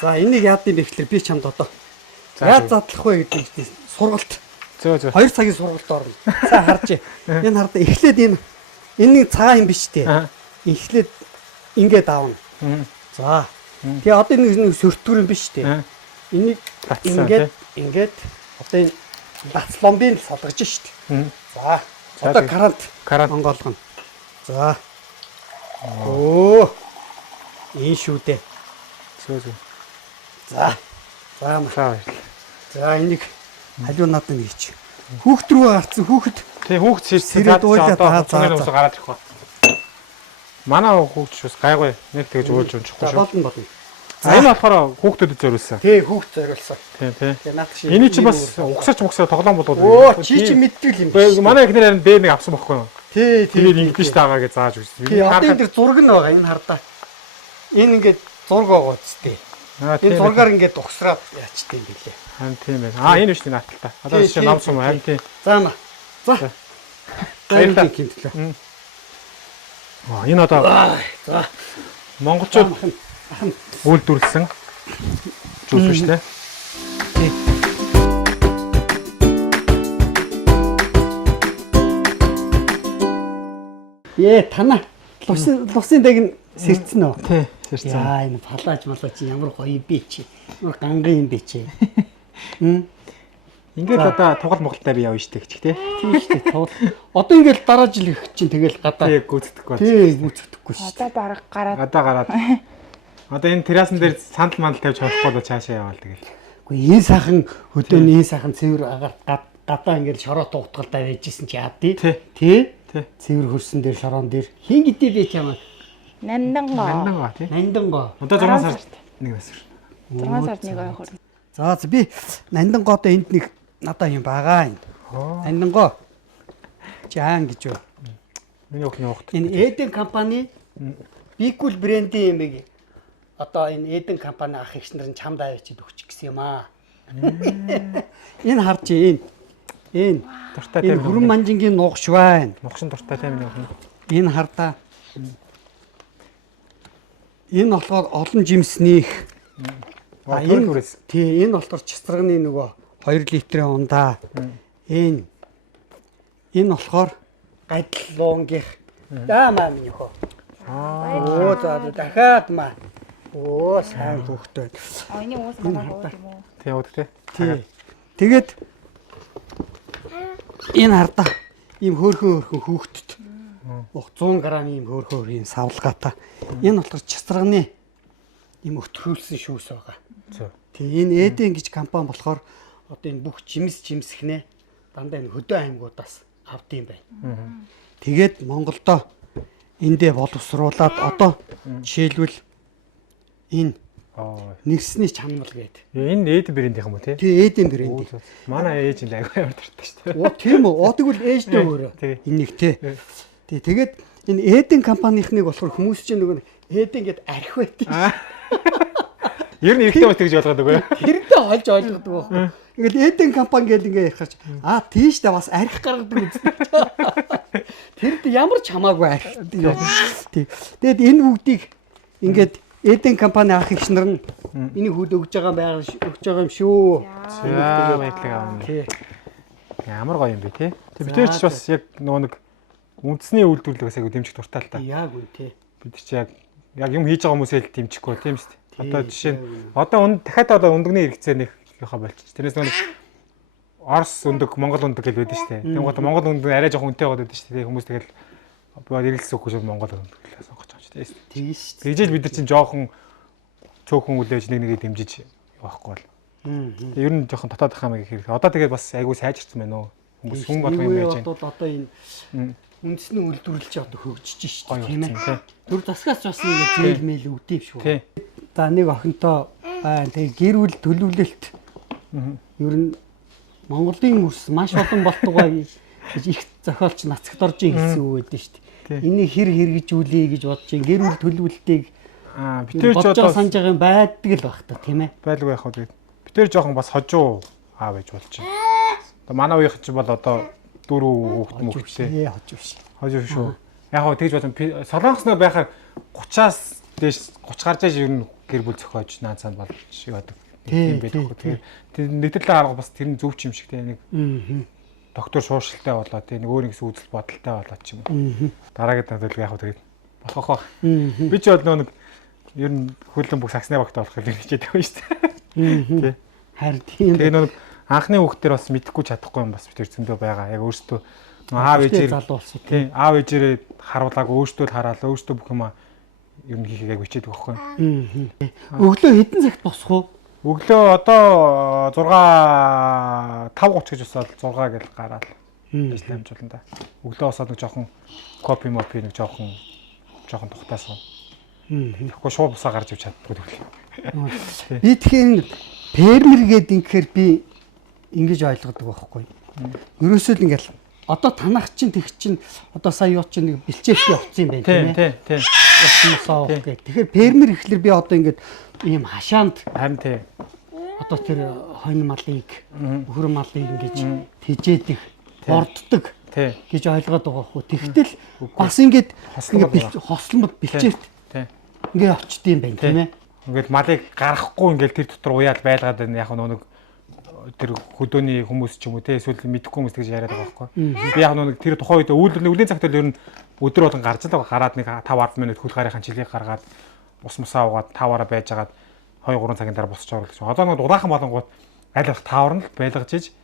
За энийг яад юм бэ гэхэлэр би чамд одоо яаж задлах вэ гэдэг сургалт. Зөө. 2 цагийн сургалт орно. За харж. Энэ хардаа эхлээд энэ нэг цагаан юм биш үү? Эхлээд ингээд аавна. За. Тэгээ одоо нэг сөртгөр юм биш үү? Энийг ингээд одоо энэ бацломбын салгаж штт. За. Одоо карант монголгоно. За. Энэ шүү дээ. Зөө. За. За энийг халуун надад нэг хийч. Хүүхд рүү гарцсан хүүхэд. Тий хүүхд сэрээд уйлаад цонгийн ус гараад ирэх ба. Манай хүүхд ч бас гайгүй нэг тэгж уйлж унчихгүй шүү. Болно. За энэ болохоор хүүхдүүдэд зориулсан. Тий хүүхд зориулсан. Тий. Тэгээ наад шиг. Эний чи бас угсаач тоглоом болоод. Чи мэддэг юм биш. Манай эхнэр харин дээр нэг авсан байхгүй юу? Тий. Тэгээд ингэдэж таагаа гэж зааж өгсөн. Тий одоо энэ зураг нь байгаа энэ хардаа. Энэ ингээд зураг байгаа үстэй. Энэ зургаар ингээд угсраад яачтай юм билээ. Харин тийм байна. Энэ биш нааталтай. Одоо жишээ нам сум харин тийм. За. Баярлалаа. Энэ одоо за монголчууд үйлдвэрлэсэн зүйл биш үү? Танаа лусын дэг нь сэрцэн үү? Тий, сэрцэн. Яа энэ палаж малаж ямар гоё би чи. Ямар ганган юм бэ чи. Ингээд одоо тугал Монголтай би явна штэ гэх тий. Тийм штэ тугал. Одоо ингээд дараа жил их чинь тэгэл гадаа. Тий гүйцэтгэхгүй. Тий гүйцэтгэхгүй штэ. Одоо бараг гараад. Одоо энэ террасан дээр сандал мандал тавьж болохгүй л цаашаа яваал тэгэл. Үгүй энэ сайхан хөдөөний энэ сайхан цэвэр гадаа ингээд шороо тугтгалтай байжсэн чи яа тий. Тий. Цэвэр хөрсөн дээр шороон дээр хин гэдэг бэ чамаа. Нандангоо тий. Нандангоо. Одоо 6 сард нэг басар. 6 сард нэг ой хөрн. За би нандангоодоо энд нэг надаа юм байгаа юм. Нандангоо. Жаан гэж юу. Миний охины хогт. Энэ Эден компани Bigcool брендийн юм бэ. Одоо энэ Эден компани ах эгч нар чамд авчид өгч гисэн юм аа. Энэ харж энэ дуртай тайм. Хүрэн манжингийн нугш байна. Нугшин дуртай тайм нэг охин. Энэ хардаа. Энэ болохоор олон жимснийх. Тий, энэ болохоор чистрагны нөгөө 2 литрийн ундаа. Энэ болохоор гадлуунгийнх. За маа минь хөө. Оо за дахиад маа. Оо сайн хөхтэй. Энийг уус манай гоо юм уу? Тий уудаг тий. Тий. Тэгээд энэ хардаа ийм хөөрхөн хүүхдэд 100 г ийм хөөрхөн ийм савлгаатай. Энэ болохоор часрагны ийм өтгөрүүлсэн шүүс байгаа. Тий энэ Эден гэж компани болохоор одоо энэ бүх жимсхнээ дандаа энэ хөдөө аймагуудаас авдсан байна. Тэгээд Монголдо эндээ боловсруулад одоо жишээлбэл энэ нэрсний чанамал гэдэг. Энэ Эден брэндийнх юм уу тий? Тий Эден брэнд. Манай ээж нь аягүй явдартай шүү дээ. Оо тийм үү. Тэгвэл ээжтэй өөрөө. Энийг тий. Тэгээд энэ Эден компанийнхныг болохоор хүмүүс чинь нөгөө Эден гэд архи байдаг. Ер нь эрэгтэй хүмүүс тэгж ойлгоод байгаа. Тэрнээ олж ойлгодог байхгүй. Ингээд Эден компани гэдэг ингээ ярихаж тийштэй бас архи гаргадаг үстэй. Тэрд ямар ч хамаагүй архи. Тий. Тэгэд энэ бүгдийг ингээд Эден компани ах эгч нар нь энийг хүүд өгж байгаа юм шүү. За баярлалаа. Тий. Ямар гоё юм бэ тий? Бид тэр ч бас яг нөгөө нэг үндэсний үйлдвэрлэлээс аягүй дэмжих дуртай л та. Яг үн тий. Бид чи яг юм хийж байгаа хүмүүсээ л дэмжихгүй тийм шүү дээ. Одоо жишээ нь одоо дахиад одоо өндөгний хэрэгцээ нэг яхаа болчих. Тэрнээс нэг Орос өндөг, Монгол өндөг гэж байдаг шүү дээ. Тийм гоо Монгол өндөг арай жоохон үнэтэй байдаг шүү дээ. Хүмүүс тэгэл эргэлзэх үгүй шүү Монгол өндөг л сонгож байгаа шүү дээ. Тийм шүү. Тэгжэл бид нар чинь жоохон цөөхөн үлээж нэгийг дэмжиж явахгүй бол. Тэгээ ер нь жоохон дотоод ах хамаагийн хэрэг. Одоо тэгээд бас айгүй сайжирсан байна уу? Хүмүүс хүн болох юм байж байна. Одоо энэ үндэсний үйлдвэрлэл чи одоо хөгжиж шүү дээ. Тийм ээ. Түр засгаас бас нэг зээл мэйл өвдөв шүү. За нэг охинтой тэгээ гэр бүл төлөвлөлт ер нь Монголын мөрс маш олон болтугай гэж их зохиолч нацагт орж ийн гэсэн үг байдаг шүү дээ. Энийг хэрэгжүүлэе гэж бодож ийн гэр бүл төлөвлөлтийг битэр ч одоо санаж байгаа юм байдаг л баг та тийм ээ. Байлгүй яах вэ? Битэр жоохон бас хожуу аав гэж болж байна. Одоо манай үеийнх чинь бол одоо дөрөв хүүхэд мөхтэй. Хожуу биш. Хожуу шүү. Яг гоо тэгж бодсон. Солонгос нөө байхаар 30-аас дээш 30 гарч иж ер нь гэр бүл зохиож наацаанд болж яадаг. Тийм байдаг. Тэр нэгдэрлээ харах бас тэр нь зөв ч юм шиг тийм нэг доктор шууршилтай болоод тийм нэг өөр нэгс үзэл бодолтой болоод ч юм уу. Дараагийн төлөв яг тэгээд болох байх. Би ч бол нэг ер нь хөлөн бүх саксны багт болох юм хичээдэг байна шүү дээ. Харин тийм. Тэгээ нэг анхны хүүхдээр бас мэдэхгүй чадахгүй юм бас би тэр зөндөө байгаа. Яг өөртөө аав ээжээр залуулсан. Тийм аав ээжээрээ харуулаг өөртөө л хараал өөртөө бүх юм ер нь хийхийг яг бичээд байхгүй. Өглөө хэдэн цагт босох вэ? Өглөө одоо 5:30 гэж босоод 6 гэл гараад ажил амжуулна да. Өглөө босоод нэг жоохон кофе мопи нэг жоохон тухтаасан. Тэгэхгүй шууд босоо гарч ив чаддгүй тэгэл. Би тэгэхээр фермер гэдэг ингэхээр би ингэж ойлгодог байхгүй. Ерөөсөө л ингээл одоо танах чинь тэг чинь одоо сая юу чинь нэг бэлчээтэй явцсан юм байна тийм ээ. Тийм. Усмасаа гэх. Тэгэхээр фермер ихлээр би одоо ингээд ийм хашаанд харин тийм. Одоо тэр хонь малыг, өхөр малыг ингэж тэжээдэг, борддог гэж ойлгоод байгаа хгүй. Тэгтэл бас ингээд хосломод бэлчээт. Ингээ очд юм байна тийм ээ. Ингээд малыг гаргахгүй ингээд тэр дотор уяал байлгаад байна. Яг нэг тэр хөдөөний хүмүүс ч юм уу те эсвэл мэдэхгүй хүмүүс гэж яриад байгаа байхгүй. Би яг нэг тэр тухайн үед үлийн цагт л ер нь өдөр болгон гарч л гараад нэг 5-10 минут хөл гарийнхаа чилийг гаргаад ус мусаа угаад таваараа байжгаад 2-3 цагийн дараа босч орол гэсэн. Одоо нэг дулаахан болонгууд аль болох таавар нь байлгаж иж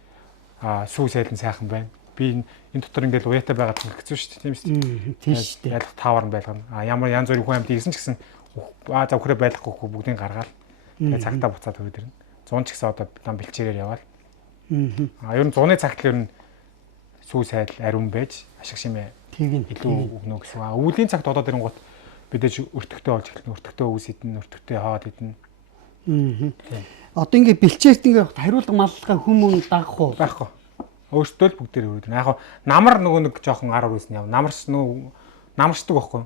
сүү сайлан сайхан байна. Би энэ дотор ингээд уяатай байгаад хэцүү шүү дээ тийм шүү дээ. Тийм шүү дээ. Аль болох таавар нь байлгана. Ямар янз бүрийн хүн амьд ийсэн ч гэсэн завхраа байлгахгүй бүгдийг гаргаад тэгээ цагтаа буцаад хөвдөрнө. 100 ч гэсэн одоо дан бэлчээрээр яваал. Ер нь 100-ны цагт л ер нь сүү сайл ариун байж ашиг шимээ илүү өгнө гэсэн. Өвлийн цагт одоо тэрэнгуут бидэж өртөгтэй болж эхэлнэ. Өртөгтэй өвс идэн, өртөгтэй хаад идэн. Одоо ингээ бэлчээрт ингээ хариулга маллахаа хүмүүн дагах уу? Байхгүй. Өөртөө л бүгдээр өрөөд. Яг намар нөгөө нэг жоохон ар үрсэн яв. Намарчдаг байхгүй.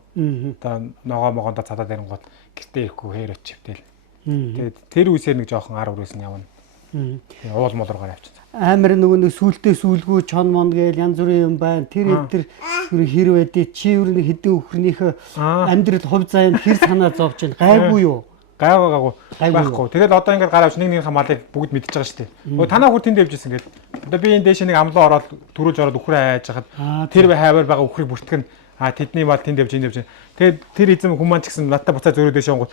Одоо ногоо могондоо цадаад тэрэнгуут гэртээ ирэхгүй хээр очивтэл. Тэгээд тэр үсээр нэг жоохон ар үрсэн явна. Уул молоргоор авчихсан. Амар нөгөө сүултээ сүулгүй чон мон гээл янз бүрийн юм байна. Тэр хэр байдээ чи юу нэг хэдэн өхрнийхөө амьдрал хувь заяанд хэр санаа зовж байна. Гайгүй юу? Гайгаагүй байхгүй. Тэгэл одоо ингээд гар авч нэгнийхээ малыг бүгд мэдчихэж байгаа шүү дээ. Танаа бүр тэнд явжсэн ингээд. Одоо би энэ дэше нэг амлаа ороод төрүүлж ороод үхрээ хайж хахад тэр хайвар байгаа үхрийг бүртгэн Тэдний мал тэнд явж энэ явж. Тэгээд тэр эзэм хүмүүс маань ч гэсэн надтай буцаа зөрөөд дэшонгууд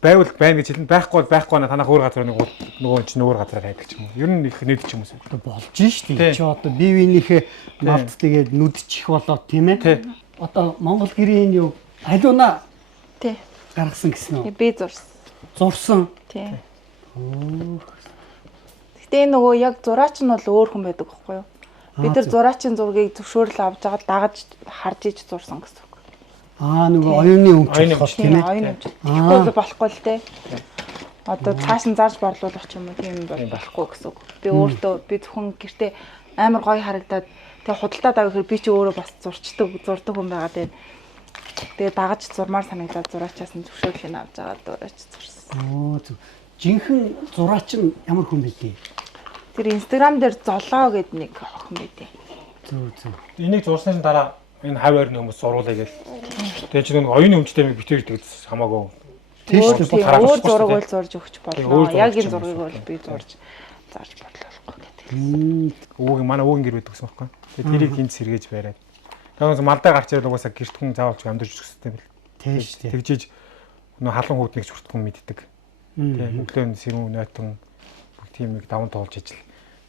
байвал байна гэж хэлэн байхгүй на танах өөр газар нөгөө чинь өөр газараар хайдаг ч юм уу. Ер нь их нэдэж юм уу? Болж шүү дээ. Чи одоо бие биенийхээ малд тэгээд нүдчих болоод тийм ээ. Одоо Монгол гэрийн юу алиуна Тий. гаргасан гэсэн үү? Би зурсан. Зурсан. Тий. Гэтэ нөгөө яг зураач нь бол өөр хүн байдаг байхгүй юу? Бид нар зураачийн зургийг зөвшөөрөл авч байгаа дагаж харж иж зурсан гэсэн үг. Нөгөө оюуны өмч болох тийм ээ. Оюуны өмч. Тэгэхгүй болохгүй л те. Одоо цааш нь зарж борлуулах ч юм уу тийм болохгүй гэсэн үг. Би өөртөө би зөвхөн гэртээ амар гоё харагдаад тэгээ худалдаад авах хэрэг би ч өөрөө бас зурдаг хүн байгаа дээ. Тэгээ дагаж зурмаар санагдаад зураачаас нь зөвшөөрлийг авч байгаа зураач зурсан. Зөв. Жинхэнэ зураач нь ямар хүн бэ? Тэр Instagram дээр золоо гэд нэг охин байдیں۔ Зөв. Энийг зурсны дараа энэ хав ойрны хүмүүс зуруулаа гээл. Тэгээ чи нэг оюуны өмчтэй битэрдэг хамаагүй. Өөр зураг бол зурж өгч болно. Яг энэ зургийг бол би зурж зарж бодлоохгүй гэдэг. Өвөг манай өвгөн гэр байдаг гэсэн байхгүй. Тэгээ тэрийг хинт сэргээж бариад. Тэгээс малдаа гарч ирээд угаасаа гэрт хүн заавалж амьдарч өсөхтэй бил. Тийм шүү дээ. Тэгжиж нөө халуун хүүднийг ч хүртэл хүн мэддэг. Тэгээ өглөө сэрүүн нойтон бүх тиймийг даван тоолж ижил.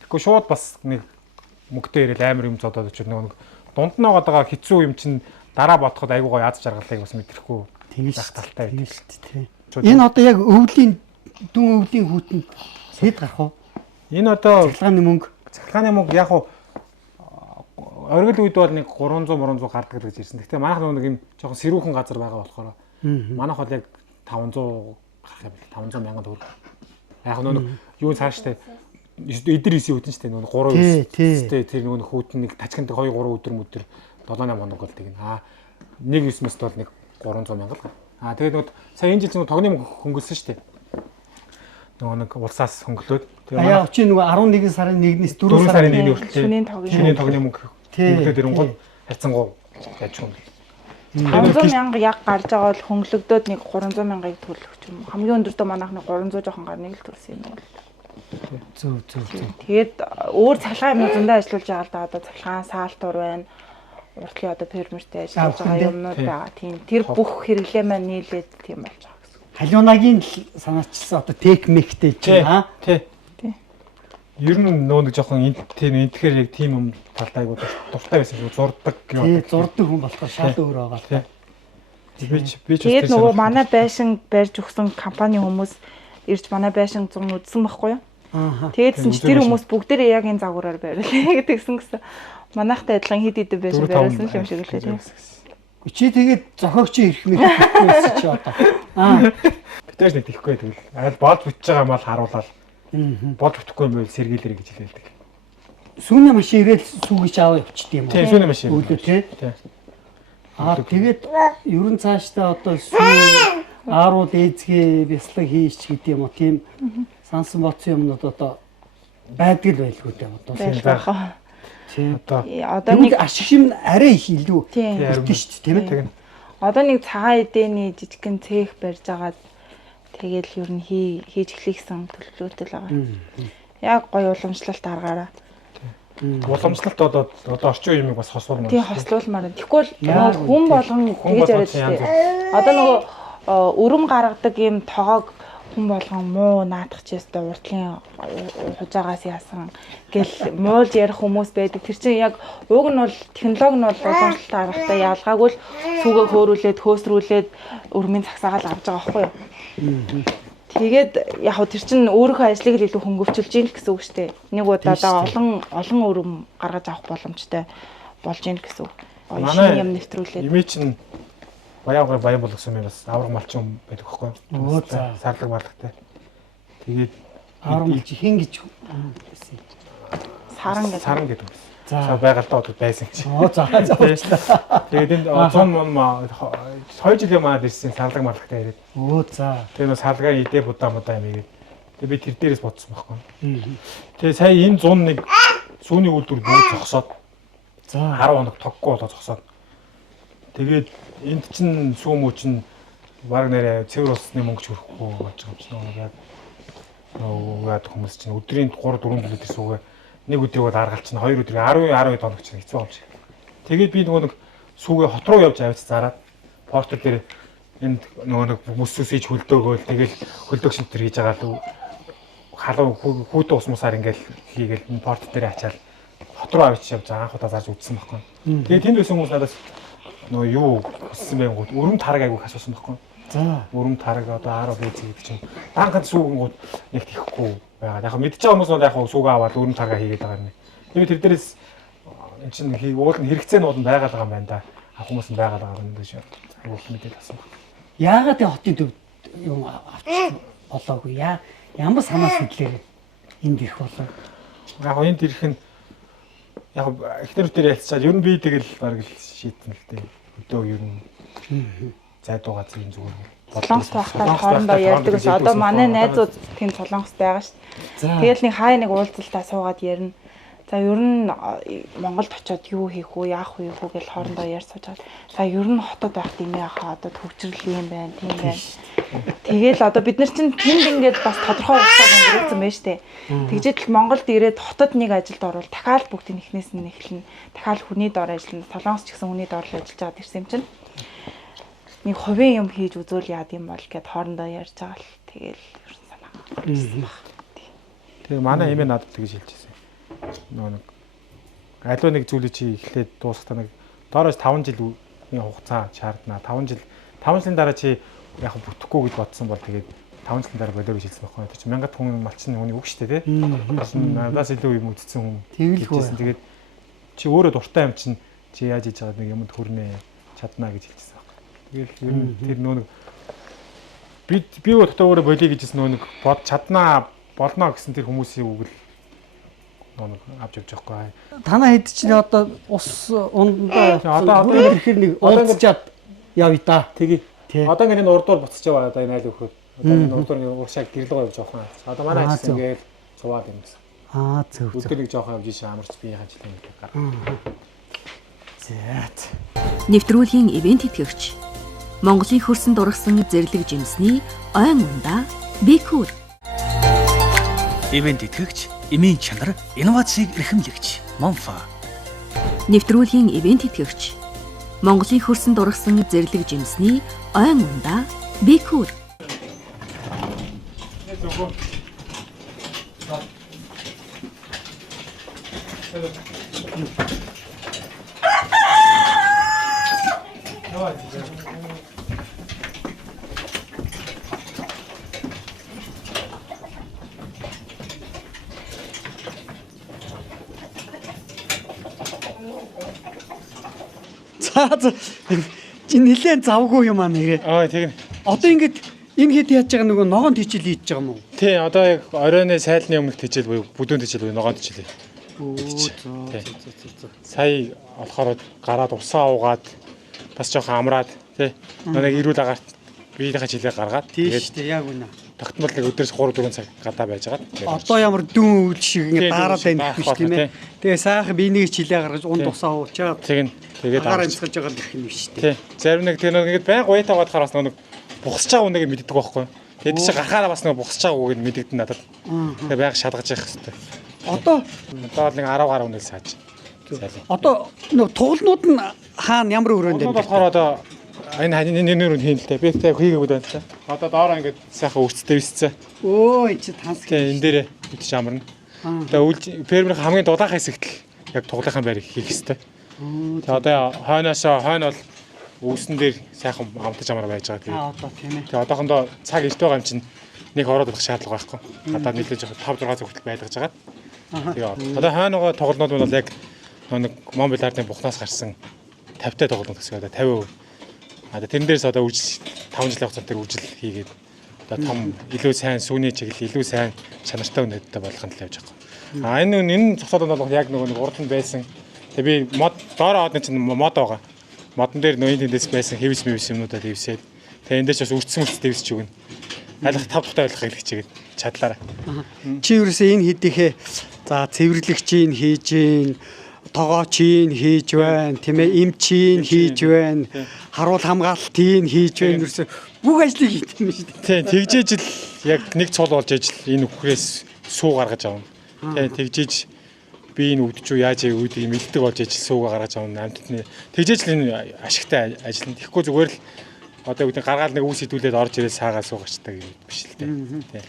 Тэгэхгүй шууд бас нэг мөнгөтэй ирээл амар юм зодоод очив нэг дунд нь байгаа хэцүү юм чинь дараа бодоход айгуу гоё аз жаргалыг бас мэдрэхгүй. Тэгэж талтай байдаг шүү дээ. Энэ одоо яг өвлийн хүүтэнд хэд гарах вэ? Энэ одоо цахилгааны мөнгө яг уу оргил үед бол нэг 300 гардаг гэж ирсэн. Гэхдээ манайх нэг юм жоохон сэрүүхэн газар байгаа болохоор манайх бол яг 500 гарах юм бэл 500 мянган төгрөг. Яг нэг юу цааштай эдэр исэн үтэн штэ нэг 3 өстэй тэр нэг хүүтэн нэг тачканд 2 3 өдөр 7-8 хоног бол тэгнэ. Нэг 9-өөс бол нэг 300 мянга л. Тэгээд нэг сая энэ жил тогны мөнгө хөнгөлсөн штэ. Нэг улсаас хөнгөлөөд яа чи нөгөө 11 сарын 1-ээс 4 сарын 1-ний хүртэл шөнийн тогны мөнгө хөнгөлөөд ирэнгүүт хайцангуу яаж юм. 500 мянга яг гарч байгаа бол хөнгөлөгдөөд нэг 300 мянгаыг төлөх юм. Хамгийн өндөртөө манайх нэг 300 жоохон гар нэг л төлсөн юм бол. Зөв. Тэгээд өөр цахилгаан юмнууд зөндөө ажиллаж байгаа л да. Одоо цахилгаан саалтуур байна. Уртлын одоо фермертэй ажиллаж байгаа юмнууд байгаа. Тийм тэр бүх хэрэглээ маань нийлээд тийм болж байгаа гэсэн. Халиунагийн санаачилсан одоо техниктэй чинь тий. Ер нь нөө нэг жоохон энтгэхэр яг тийм юм талтай айгуу дуртай байсан шүү зурдаг юм. Тий зурдаг хүн болохоор шал өөр байгаа. Би ч тэгээд нөгөө манай байшин барьж өгсөн компани хүмүүс ирж манай байшин зун үзсэн байхгүй юу? Тэгээдсэн чи тэр хүмүүс бүгдээрээ яг энэ загвараар бариулъя гэдгсэн гэсэн. Манайхтай адилхан хэд хэдэн байшин бариулсан юм шиг л тийм. Чи тэгээд зохиогч ирэх мэт чи одоо. Гэтэж нэг тийхгүй тэгэл. Аль болж бүтэж байгаа мал харуулаад. Болж бүтэхгүй юм байл сэргийлэрэй гэж хэлдэг. Сүүний машин ирээл сүүгийч аваа явчихд юм уу? Тийм сүүний машин. Үүдээ тий. Тэгээд ерөн цаашдаа одоо сүүний ааруул ээзгээ бяцлаг хийж гэдэг юм уу тийм сансан боцсон юмнууд одоо байдаг л байлгүй дээ одоо байна. Тийм одоо нэг ашигшин арай их илүү ирдэ шүү дээ тийм ээ. Одоо нэг цагаан эдэний жижигхэн цех барьж агаад тэгэл ер нь хийж эхлэхсэн төлөвлөлтөл байгаа. Яг гоё уламжлалт аргаараа. Уламжлалт одоо орчин үеийг бас хосуулмаар. Тийм хослуулмаар. Тэгвэл хүн болгон тэгж яриад дээ. Одоо нөгөө өрөм гаргадаг юм тоогоог хүн болгон муу наадах чийстэй уртлын хужаагаас яасан гэл муулж ярих хүмүүс байдаг. Тэр чинь яг уг нь бол технологи нь бол уламжлалт аргатай ялгаагүй л сүгээ хөөрүүлээд хөөсрүүлээд өрмийн цагсаагаал авч байгаа байхгүй юу? Тэгээд яг хөө тэр чинь өөрийнхөө ажлыг л илүү хөнгөвчүүлж ийн гэсэн үг шүү дээ. Нэг удаадаа олон өрөм гаргаж авах боломжтой болж ийн гэсэн үг. Шинэ юм нэвтрүүлээд. Имий чинь баян болгосон юм бас авраг малчин байдаг байхгүй юу? Сарлаг барлагтай. Тэгээд авраг малчин хин гэж саран гэдэг юм. За байгальтаа одоо байсан гэж. За. Тэгээд энэ 2 жилийн манад ирсэн сарлаг марлагтай ирээд. Тэгээд нөө салгаа идэ будаа юм игээд. Тэгээд би тэр дээрээс бодсон байхгүй. Тэгээд сая энэ 101 сүүний үйлдвэр бүгд зогсоод. За 10 хоног тоггүй болоо зогсоод. Тэгээд энд чинь сүүмүү чинь баг нэрээ цэвэр усны мөнгө хөрөхгүй болж байгаа юм чинь яг нөгөө хүмүүс чинь өдрийн 3-4 литр сүүгээ нэг өдрийг бол аргалч нь 2 өдрийг 10 хоног чинь хэцүү болж. Тэгээд би нөгөө нэг сүүгээ хот руу явж авч зараад портер дээр энд нөгөө нэг мөсөөсөж хөлдөөгөөл тэгэл хөлдөөгч энэ хийж байгаа л халуун хүүтэн ус мусаар ингээл хийгээл энэ порт дээр ачаал хот руу авч явж анх удаа зарж үзсэн байхгүй. Тэгээд тэнд байсан хүмүүс надаас нөгөө юу хүссэн байнгут өрөм тараг айгу асуусан байхгүй. За Өрөм тараг одоо 10 бэз гэдэг чинь данхад сүүгэнгүүд нэг тийхгүй байгаа. Яг мэдчихэж байгаа хүмүүс бол яг сүүгээ аваад өрөм таргаа хийгээд байгаа юм. Тэгээд тэр дээрээс эн чинь уул нь хэрэгцээ нь бол байгаад байгаа юм байна да. Хүмүүс нь байгаад байгаа юм гэж айгу мэдээд авсан байна. яагаад энэ хотын төвд юм авч болоогүй ямар санаа сэтлээ энд ирэх болов. Яг энд ирэх нь яг эхнэрүүдээр ялцаад ер нь би тэгэл баг л шийдсэн л дээ. Өдөө ер нь зайдуу газар юм зүгээр. Солонгос байхдаа хоорондоо ярьдаг ус одоо манай найзууд тийм солонгост байгаа шүү дээ. Тэгэл нэг хаа нэг уулзалтаа суугаад ярина. За ер нь Монголд очиод юу хийх үү, яах вэ гэж хоорондоо ярьж сууж байгаа. За ер нь хотод байх юм яхаа одоо төвчрөл юм байна, тийм байна. Тэгэл одоо бид нар чинь тэнд ингээд бас тодорхой хугацааг өнгөрөөсөн байна шүү дээ. Тэгжээд л Монголд ирээд хотод нэг ажилд орвол дахиад бүгдийн эхнээс нь эхэлнэ. Дахиад хүний дор ажиллана. Солонгос ч гэсэн хүний дор л ажиллаж байгаа ирсэн юм чинь. Нэг хувийн юм хийж үзүүл яад юм бол гэд хоорондоо ярьж байгаа л тэгэл ер нь санаа. Тэгээ манай эмээ надад тэгж хэлчихсэн. Нөгөө нэг аливаа нэг зүйлийг чи эхлээд дуусгахтаа нэг доороос 5 жилийн хугацаа шаардна. 5 жилийн дараа чи яг бүтэхгүй гэж бодсон бол тэгээд 5 жилийн дараа болоо гэж хэлсэн байхгүй. Тэр чинь 1000 хүн малчин хүний үг шүү дээ, тий. Надаас илүү юм үтцсэн хүн хэлжсэн. Тэгээд чи өөрөө дуртай юм чинь чи яаж хийж байгаа нэг юмд хүрнэ чаднаа гэж хэлчихсэн байхгүй. Тэгээд ер нь тэр нөгөө би өөртөө өөрөө болиё гэжсэн нөгөө нэг бод чаднаа болно гэсэн тэр хүмүүсийн үг л нэг авч явж байгаа байхгүй. Танаа хэд чинь одоо ус ундаа одоо ирэхээр нэг уулзчаад явъя да. Тэгээ одоо ингээд энэ урдуур буцаж яваа одоо энэ айл өгөхөд одоо энэ урдуур уршааг гэрлэгөө явж байгаа юм. Одоо манай ажил ингээд цуваад юм гэсэн. Зөв. Өдөр нэг жоохон явж ийш амарч би хажил юм гаргав. За. Нэвтрүүлгийн ивент итгэгч Монголын хөрсөнд ургасан зэрлэг жимсний ойн ундаа Бикүр. Ивент итгэгч, эмийн чанар, инновацийг эрхэмлэгч Монфа. Нэвтрүүлгийн ивент итгэгч Монголын хөрсөнд ургасан зэрлэг жимсний ойн ундаа Бикүр. За чи нилээн завгүй юм аа нэрээ. Тийм. Одоо ингээд энэ хэд яаж байгаа нөгөө ногоон тижил хийж байгаа юм уу? Тий, одоо яг оройны сайлны өмнөх тижил буюу бүдүүн тижил буюу ногоон тижил. Сая болохоор гараад усаа уугаад бас жоохон амраад тий. Нэг эрүүл агаарт биеийнхээ жилээ гаргаад тэгээд яг үнэ. тогтмол нэг өдөрс 3-4 цаг гадаа байжгаад. Одоо ямар дүүн үйл шиг ингээд дараад байна гэх юм тийм ээ. Тэгээ сайхан биенийг жилээ гаргаж унд усаа уучаад тэгээд агаар амсгаж байгаа гэх юм шүү дээ. Тий. Зарим нэг тэр ингээд байнга уятаа гадахаар бас нэг бухсаж байгаа үнийг мэддэг байхгүй. Тэгээд чи гарахаараа бас нэг бухсаж байгаа үгийг мэддэгдэн надад. Тэгээд байнга шалгаж явах хэрэгтэй. Одоо нэг 10 гаруй үнэл сааж. Одоо нөгөө тугалнууд нь хаана ямар өрөөнд байна? Тэгэхээр одоо энэ нэр хийн л дээ. Би тэг хийгээгүй байна л. Одоо доороо ингээд сайхан өрцтэй бисцээ. Өө чи танск. Тэгээ энэ дээрээ үтж амарна. Тэгээ фермерийн хамгийн дулаах хэсэгт л яг туглахын байрыг хийх хэрэгтэй. Тэгээ одоо хойно бол үүсэн дээр сайхан амтаж амар байж байгаа. Тэгээ одоо тийм ээ. Тэгээ одоохондоо цаг ирт байгаа юм чинь нэг ороод болох шаардлага байхгүй. Одоо нийлээж 5-6 цаг хүртэл байлгаж байгаа. Тэгээ одоо хойноогоо тоглолтууд бол яг нэг мобил ардын бухнаас гарсан 50-тай тоглолт гэсэн. Одоо 50%. Одоо тэрэн дээрс одоо үржил 5 жилийн хугацаанд тэр үржил хийгээд одоо том илүү сайн сүүний чиглэл илүү сайн чанартай үнэтэй болгох нь л явж байгаа. Энэ зогсоолууд бол яг нэг урд нь байсан. Тэгээ би мод доороо одны чинь мод байгаа. Модон дээр нөөний тэндээс байсан хэвс юмнуудаа дэвсээд тэгээ энэ дээр ч бас үрцсэн дэвсэж өгнө. Айлах 5 дахь ойлгох хэлэх чигээд чадлаараа. Чи ерөөсөө энэ хэдийнхээ за цэвэрлэгчийн хийж гин тогоочийн хийж байна, тийм ээ, эмчийн хийж байна, харуул хамгаалтын хийж байна. Ерөөсөө бүх ажлыг хийдэг юм шүү дээ. Тийм, тэгжээж л яг нэг цол болж ижил энэ үхрээс суу гаргаж авна. Тийм, тэгжээж би энэ өвдөж юу яаж үүдийг мэддэг болж ажилласуугаа гаргаж авна амьтдны тэгжээж л энэ ашигтай ажил нь тэгэхгүй зүгээр л одоо үүдний гаргаал нэг үүс идүүлээд орж ирээд саагаа суугачдаг юм биш л дээ.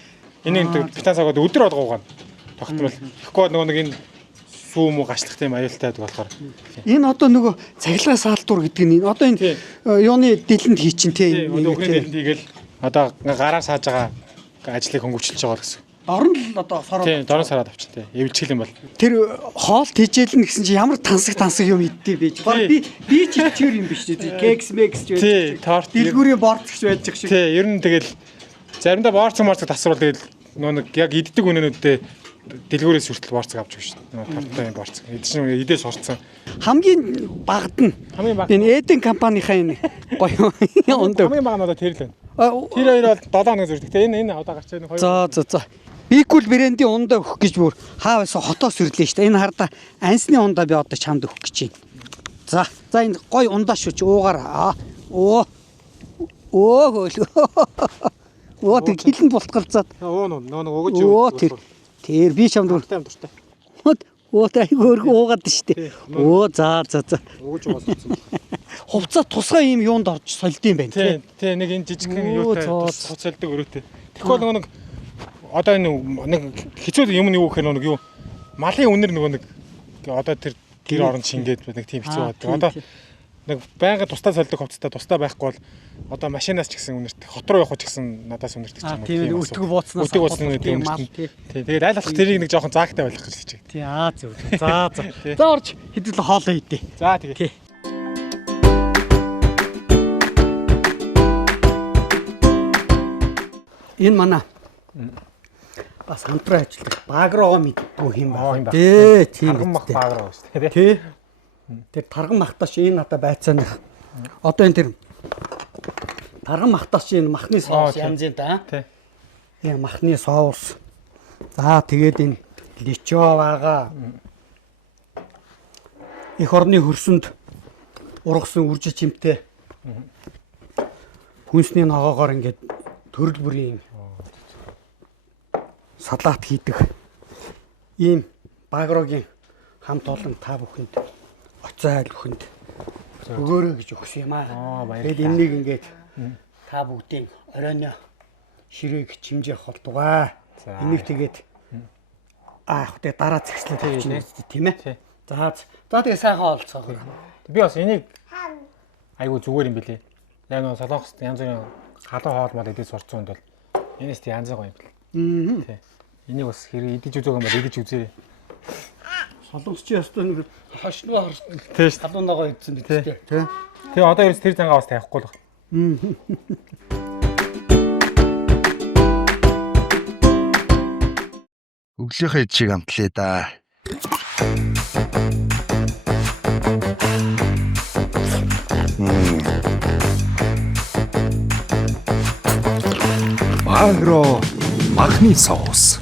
Энэ битаасаагаад өдөр болгоогоо тогтмол тэгэхгүй нөгөө нэг энэ сүү мө гачлах тийм аюултай болохоор Энэ одоо нөгөө цахилгаан саалтуур гэдэг нь одоо энэ юуны дэлэнд хий чинь тий. Өглөөний дэлэнд хийгээл одоо гараар сааж байгаа ажлыг хөнгөвчлж байгаа гэсэн. Орон л одоо сараад. Тийм, дорн сараад авчих тий. Эвлжгэл юм бол. Тэр хоол тижээлнэ гэсэн чинь ямар тансаг юм иддэг байж. Баг би ч ичгэр юм биш тий. Кекс мекс ч тий, торт дэлгүүрийн борцогч байж шиг. Тий, ер нь тэгэл заримдаа борцог тасруул тэгэл нөгөө нэг яг иддэг үнэнүүдтэй дэлгүүрээс хүртэл борцог авч өгч шүү дээ. Торттой юм борцог. Эдгээр идээс орцсон. Хамгийн багад нь энэ Эден компанийнхаа энэ гоё ондоо. Хамгийн баг нь одоо тэр л байна. Тэр хоёр бол 7 хоног зүрдэг. Энэ одоо гарч байгаа энэ хоёр. За. Бикул брендийн ундаа өгөх гэж бүр хааваас хотоос ирлээ шүү дээ. Энэ хараа ансны ундаа би одоо чамд өгөх гэж байна. За энэ гоё ундаа шүү чи уугаар. Тэг хилэн бултгалцаад. Нөгөө өгөж юу. Тэр би чамд дуртай. Айгуу уугаад штэ. За. Өгөж угаасан. Хувцас тусгай юм юунд орж солид юм байна тий. Нэг энэ жижигхэн юутай цоцолдог өрөөтэй. Тэгэхгүй нөгөө нэг одоо нэг хэцүү юм нь юу гэхээр нэг юу малын үнэр нөгөө нэг одоо тэр гэр орон шингээд нэг тийм хэцүү байдаг. Одоо нэг байнга тусдаа солидог хувцастай тусдаа байхгүй бол одоо машинаас ч гэсэн үнэрт хот руу явах ч гэсэн надаас үнэрт ч юм уу. Тийм өтгөө бууцнаас тийм үнэрт. Тэгээд аль болох тэрийг нэг жоохон заагтай байх гэж хэлж байгаа. Тий зөв. За орж хэдэл хоолоо идэ. За тэгээ. Энэ манай бас хамтран ажилладаг багроо мэддгүй юм байна. Тийм мах багроо шүү дээ. Тий. Тэр тарган махтаач энэ надад байцааны. Одоо энэ тэр тарган махтаач энэ махны соус янз юм да. Тий. Энэ махны соус. За тэгээд энэ личо байгаа. Эх орны хөрсөнд ургасан үржил чимтэй. Хүнсний ногоогоор ингээд төрөл бүрийн салаат хийдэг. Ийм багрогийн хамт олон та бүхэнд оцайл бүхэнд өгөөрэй гэж өгсөн юм аа. Тэгээд энэнийг ингээд та бүгдийн оройн ширээг чимжээх болдугай. Энийг тэгээд тэгээд дараа зэгслээд авчихна тийм ээ. За тэгээд сайхан олцгоо. Би бас энийг айгу зүгээр юм билээ. Яг нэг солонгост янз бүрийн халуун хоол мал идэж сурцсан бол энэс тийм янз гоё юм бэл. Тий. Энийг бас хэрэг идэж үзээг юм бол идэж үзээрэй. Солонгосч ястаа нэг хошноо тий халуун ногоо идсэн биз дээ. Тий. Тэгээ одоо ерөөс тэр зангаа бас тавихгүй л байна. Өглөөхөө чиг амтлаа да. Агро махны соус.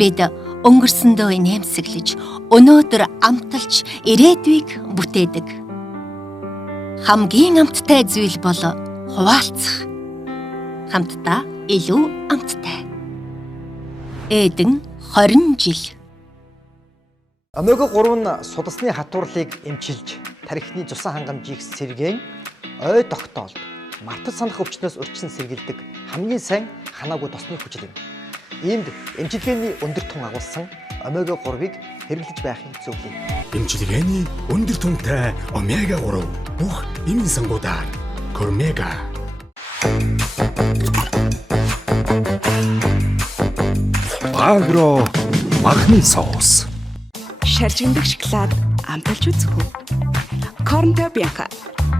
Бид өнгөрсөндөө нэмсэглэж, өнөөдөр амталж ирээдүйг бүтээдэг. Хамгийн амттай зүйл бол хуваалцах. Хамтдаа илүү амттай. Эдэн 20 жил. Омега 3 нь судасны хатуурлыг эмчилж, тархины цусан хангамжийг сэргээн, ой тогтоолд, мартаж санах өвчнөөс урьдчилан сэргийлдэг хамгийн сайн ханаагүй тосны хүчил юм. Иймд эмчилгээний өндөр тун агуулсан омега 3-ыг хэрэглэж байхын зөвлөе. Эмчилгээний өндөр тунтай омега 3 бүх эмийн сангуудаар Кормега. Агро махны соус. Шаржигддаг шоколад амталж үзэх үү? Корнто Бянка.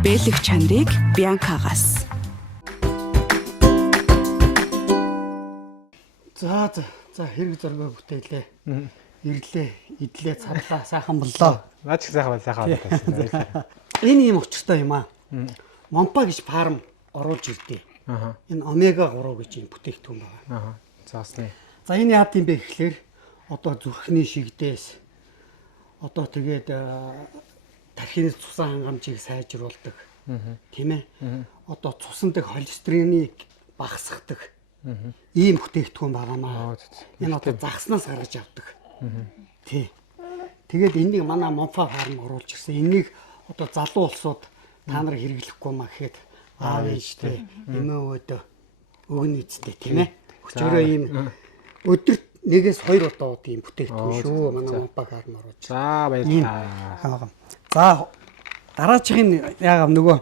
Бэлэг чанарыг Бянкагаас. За хэрэг зоргоо бүтээлээ. Ирлээ, идлээ, цадлаа, сайхан боллоо. Наач сайхан байна. Энэ юм учиртай юм аа. Момпа гэж фарм оруулж ирдээ. Энэ омега 3 гэж юм бүтээгдэхүүн байна. Заасны. За энэ яа гэм бэ гэхлээр одоо зүрхний шигдээс одоо тэгээд тархины цусан хангамжийг сайжруулдаг. Тийм ээ. Одоо цусандаг холестеринийг багасгадаг. Ийм бүтээгдэхүүн байгаамаа. Энэ одоо загснаас гаргаж авдаг. Тий. Тэгээд энийг манай Монфа фарм оруулж ирсэн. Энийг одоо залуу улсууд та нар хэрэглэхгүй маа гэхэд аав ээжтэй эмээ өвдөө өгнө үсттэй тийм ээ. Өчигөрөө ийм өдөрт нэгээс 2 удаа удаа ийм бүтээгдэхүүн шүү. Манай Монфа фарм оруулж. За баярлалаа. За дараачихын яагаад нөгөө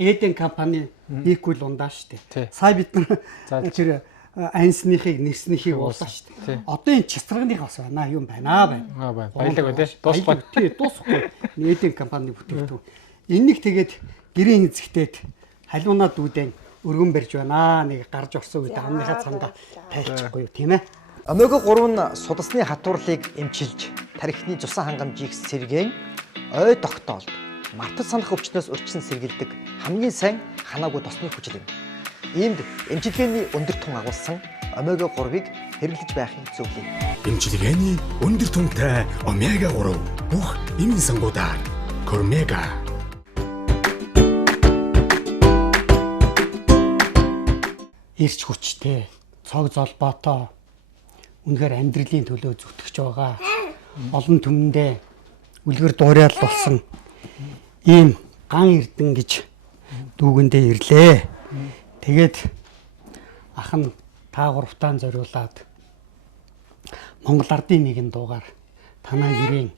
Эден компани Equal ундаа штэ. Сая бид нар тэр айнсныхыг нэрснийхийг уулаа штэ. Одоо энэ чистрагных бас байна. Юм байна. Баялаг байна тий. Дуусахгүй. Тий, дуусахгүй. Эден компани бүтээгдэхүүн. Энийг тэгээд гэрийн эзэгтээд халуунаа дүүдэн өргөн барьж байна. Нэг гарч орсон үед амныхаа цамдаа тайлчихгүй юу тийм ээ. Омега 3 нь судасны хатуурлыг эмчилж, тархины цусан хангамжийг сэргээн, ой тогтоолд, мартаж санах өвчнөөс урьдчилан сэргийлдэг хамгийн сайн ханаагүй тосны хүчил юм. Иймд эмчилгээний өндөр тун агуулсан омега 3-ыг хэрэглэж байхын зөвлөе. Эмчилгээний өндөр түнтэй омега 3 бүх эмийн сангуудаар Кормега. Ирч хүчтэй, цог золбоотой үнэхээр амьдралын төлөө зүтгэж байгаа. Олон түмэндээ үлгэр дуурайал болсон ийм ган эрдэн гэж дүүгэндээ ирлээ. Тэгээд ах нь та гуравтаан зориулаад Монгол Ардын нэгэн дуугаар танаа гэрийн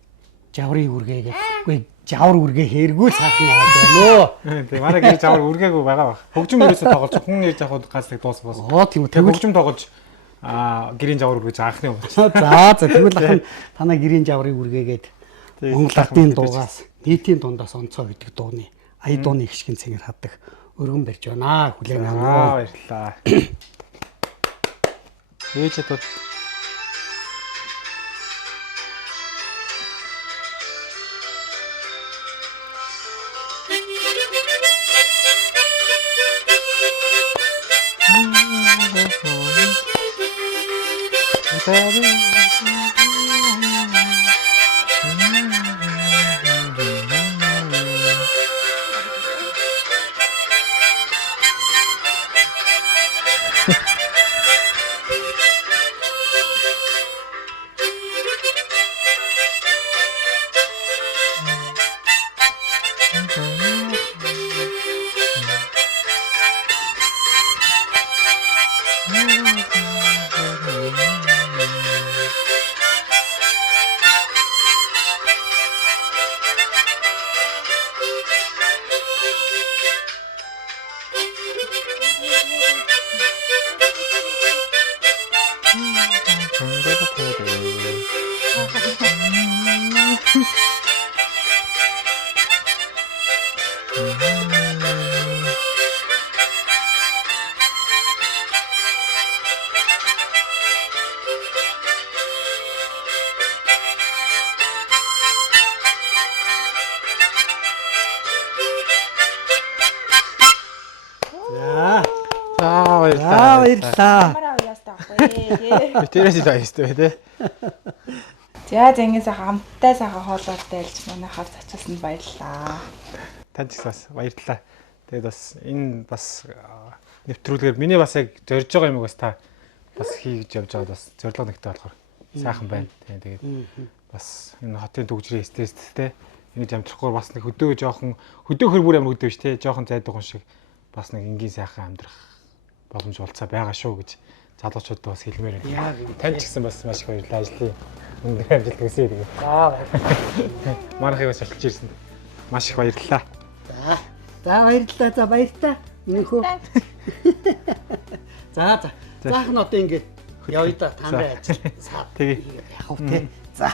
жаврын үргээгээ үгүй жавар үргээ хэрэггүй сайхан яваад байна өө. Тэгээ манай гэр жавар үргээгүй байгаа баг. Хөгжим өрөөсөө тоглож хүн нэр жахад гаслыг дуусгаас. Тийм үү. Тэгээ хөгжим тоглож гэрийн жавар үргэж анхны юм. За тэгвэл ах нь танаа гэрийн жаврын үргээгээд Монгол Ардын дуугаас нийтийн дундаас онцгой гэдэг дууны ая дууны хишгэн цэнгэр хаддаг өргөн барьж байна. Хүлээн аваа. Баярлалаа. Ээжэд бол баярлалаа. Тэрээс л баяртай тий. За зэнгээс хамттай сайхан хоолоор дайлж манай хав зачаасанд баярлалаа. Танд ч бас баярлалаа. Тэгээд бас энэ бас нэвтрүүлгээр миний бас яг зорж байгаа юм бас та бас хийж явж байгаад бас зорилго нэгтэй болохоор сайхан байна. Тэгээд бас энэ хотын төгжрийн эстеттэй ингэж амжрахгүй бас нэг хөдөө жоохон хөдөө хөрбөр амар хөдөө биш тий. Жоохон зайдаг хүн шиг бас нэг энгийн сайхан амьдрах боломж болцоо байгаа шүү гэж залуучууд бас хэлмээр байна. Танд ч гэсэн бас маш их баярлалаа. Ажлын өндөр амжилт хүсье тэгээ. Манайхыг бас шалж ирсэн. Маш их баярлалаа. За баярлалаа. За баярлалаа. Нөхөө. За. Заах нь одоо ингэж явъя да тандаа ажил. Тэгээ. Яг уу тий. За.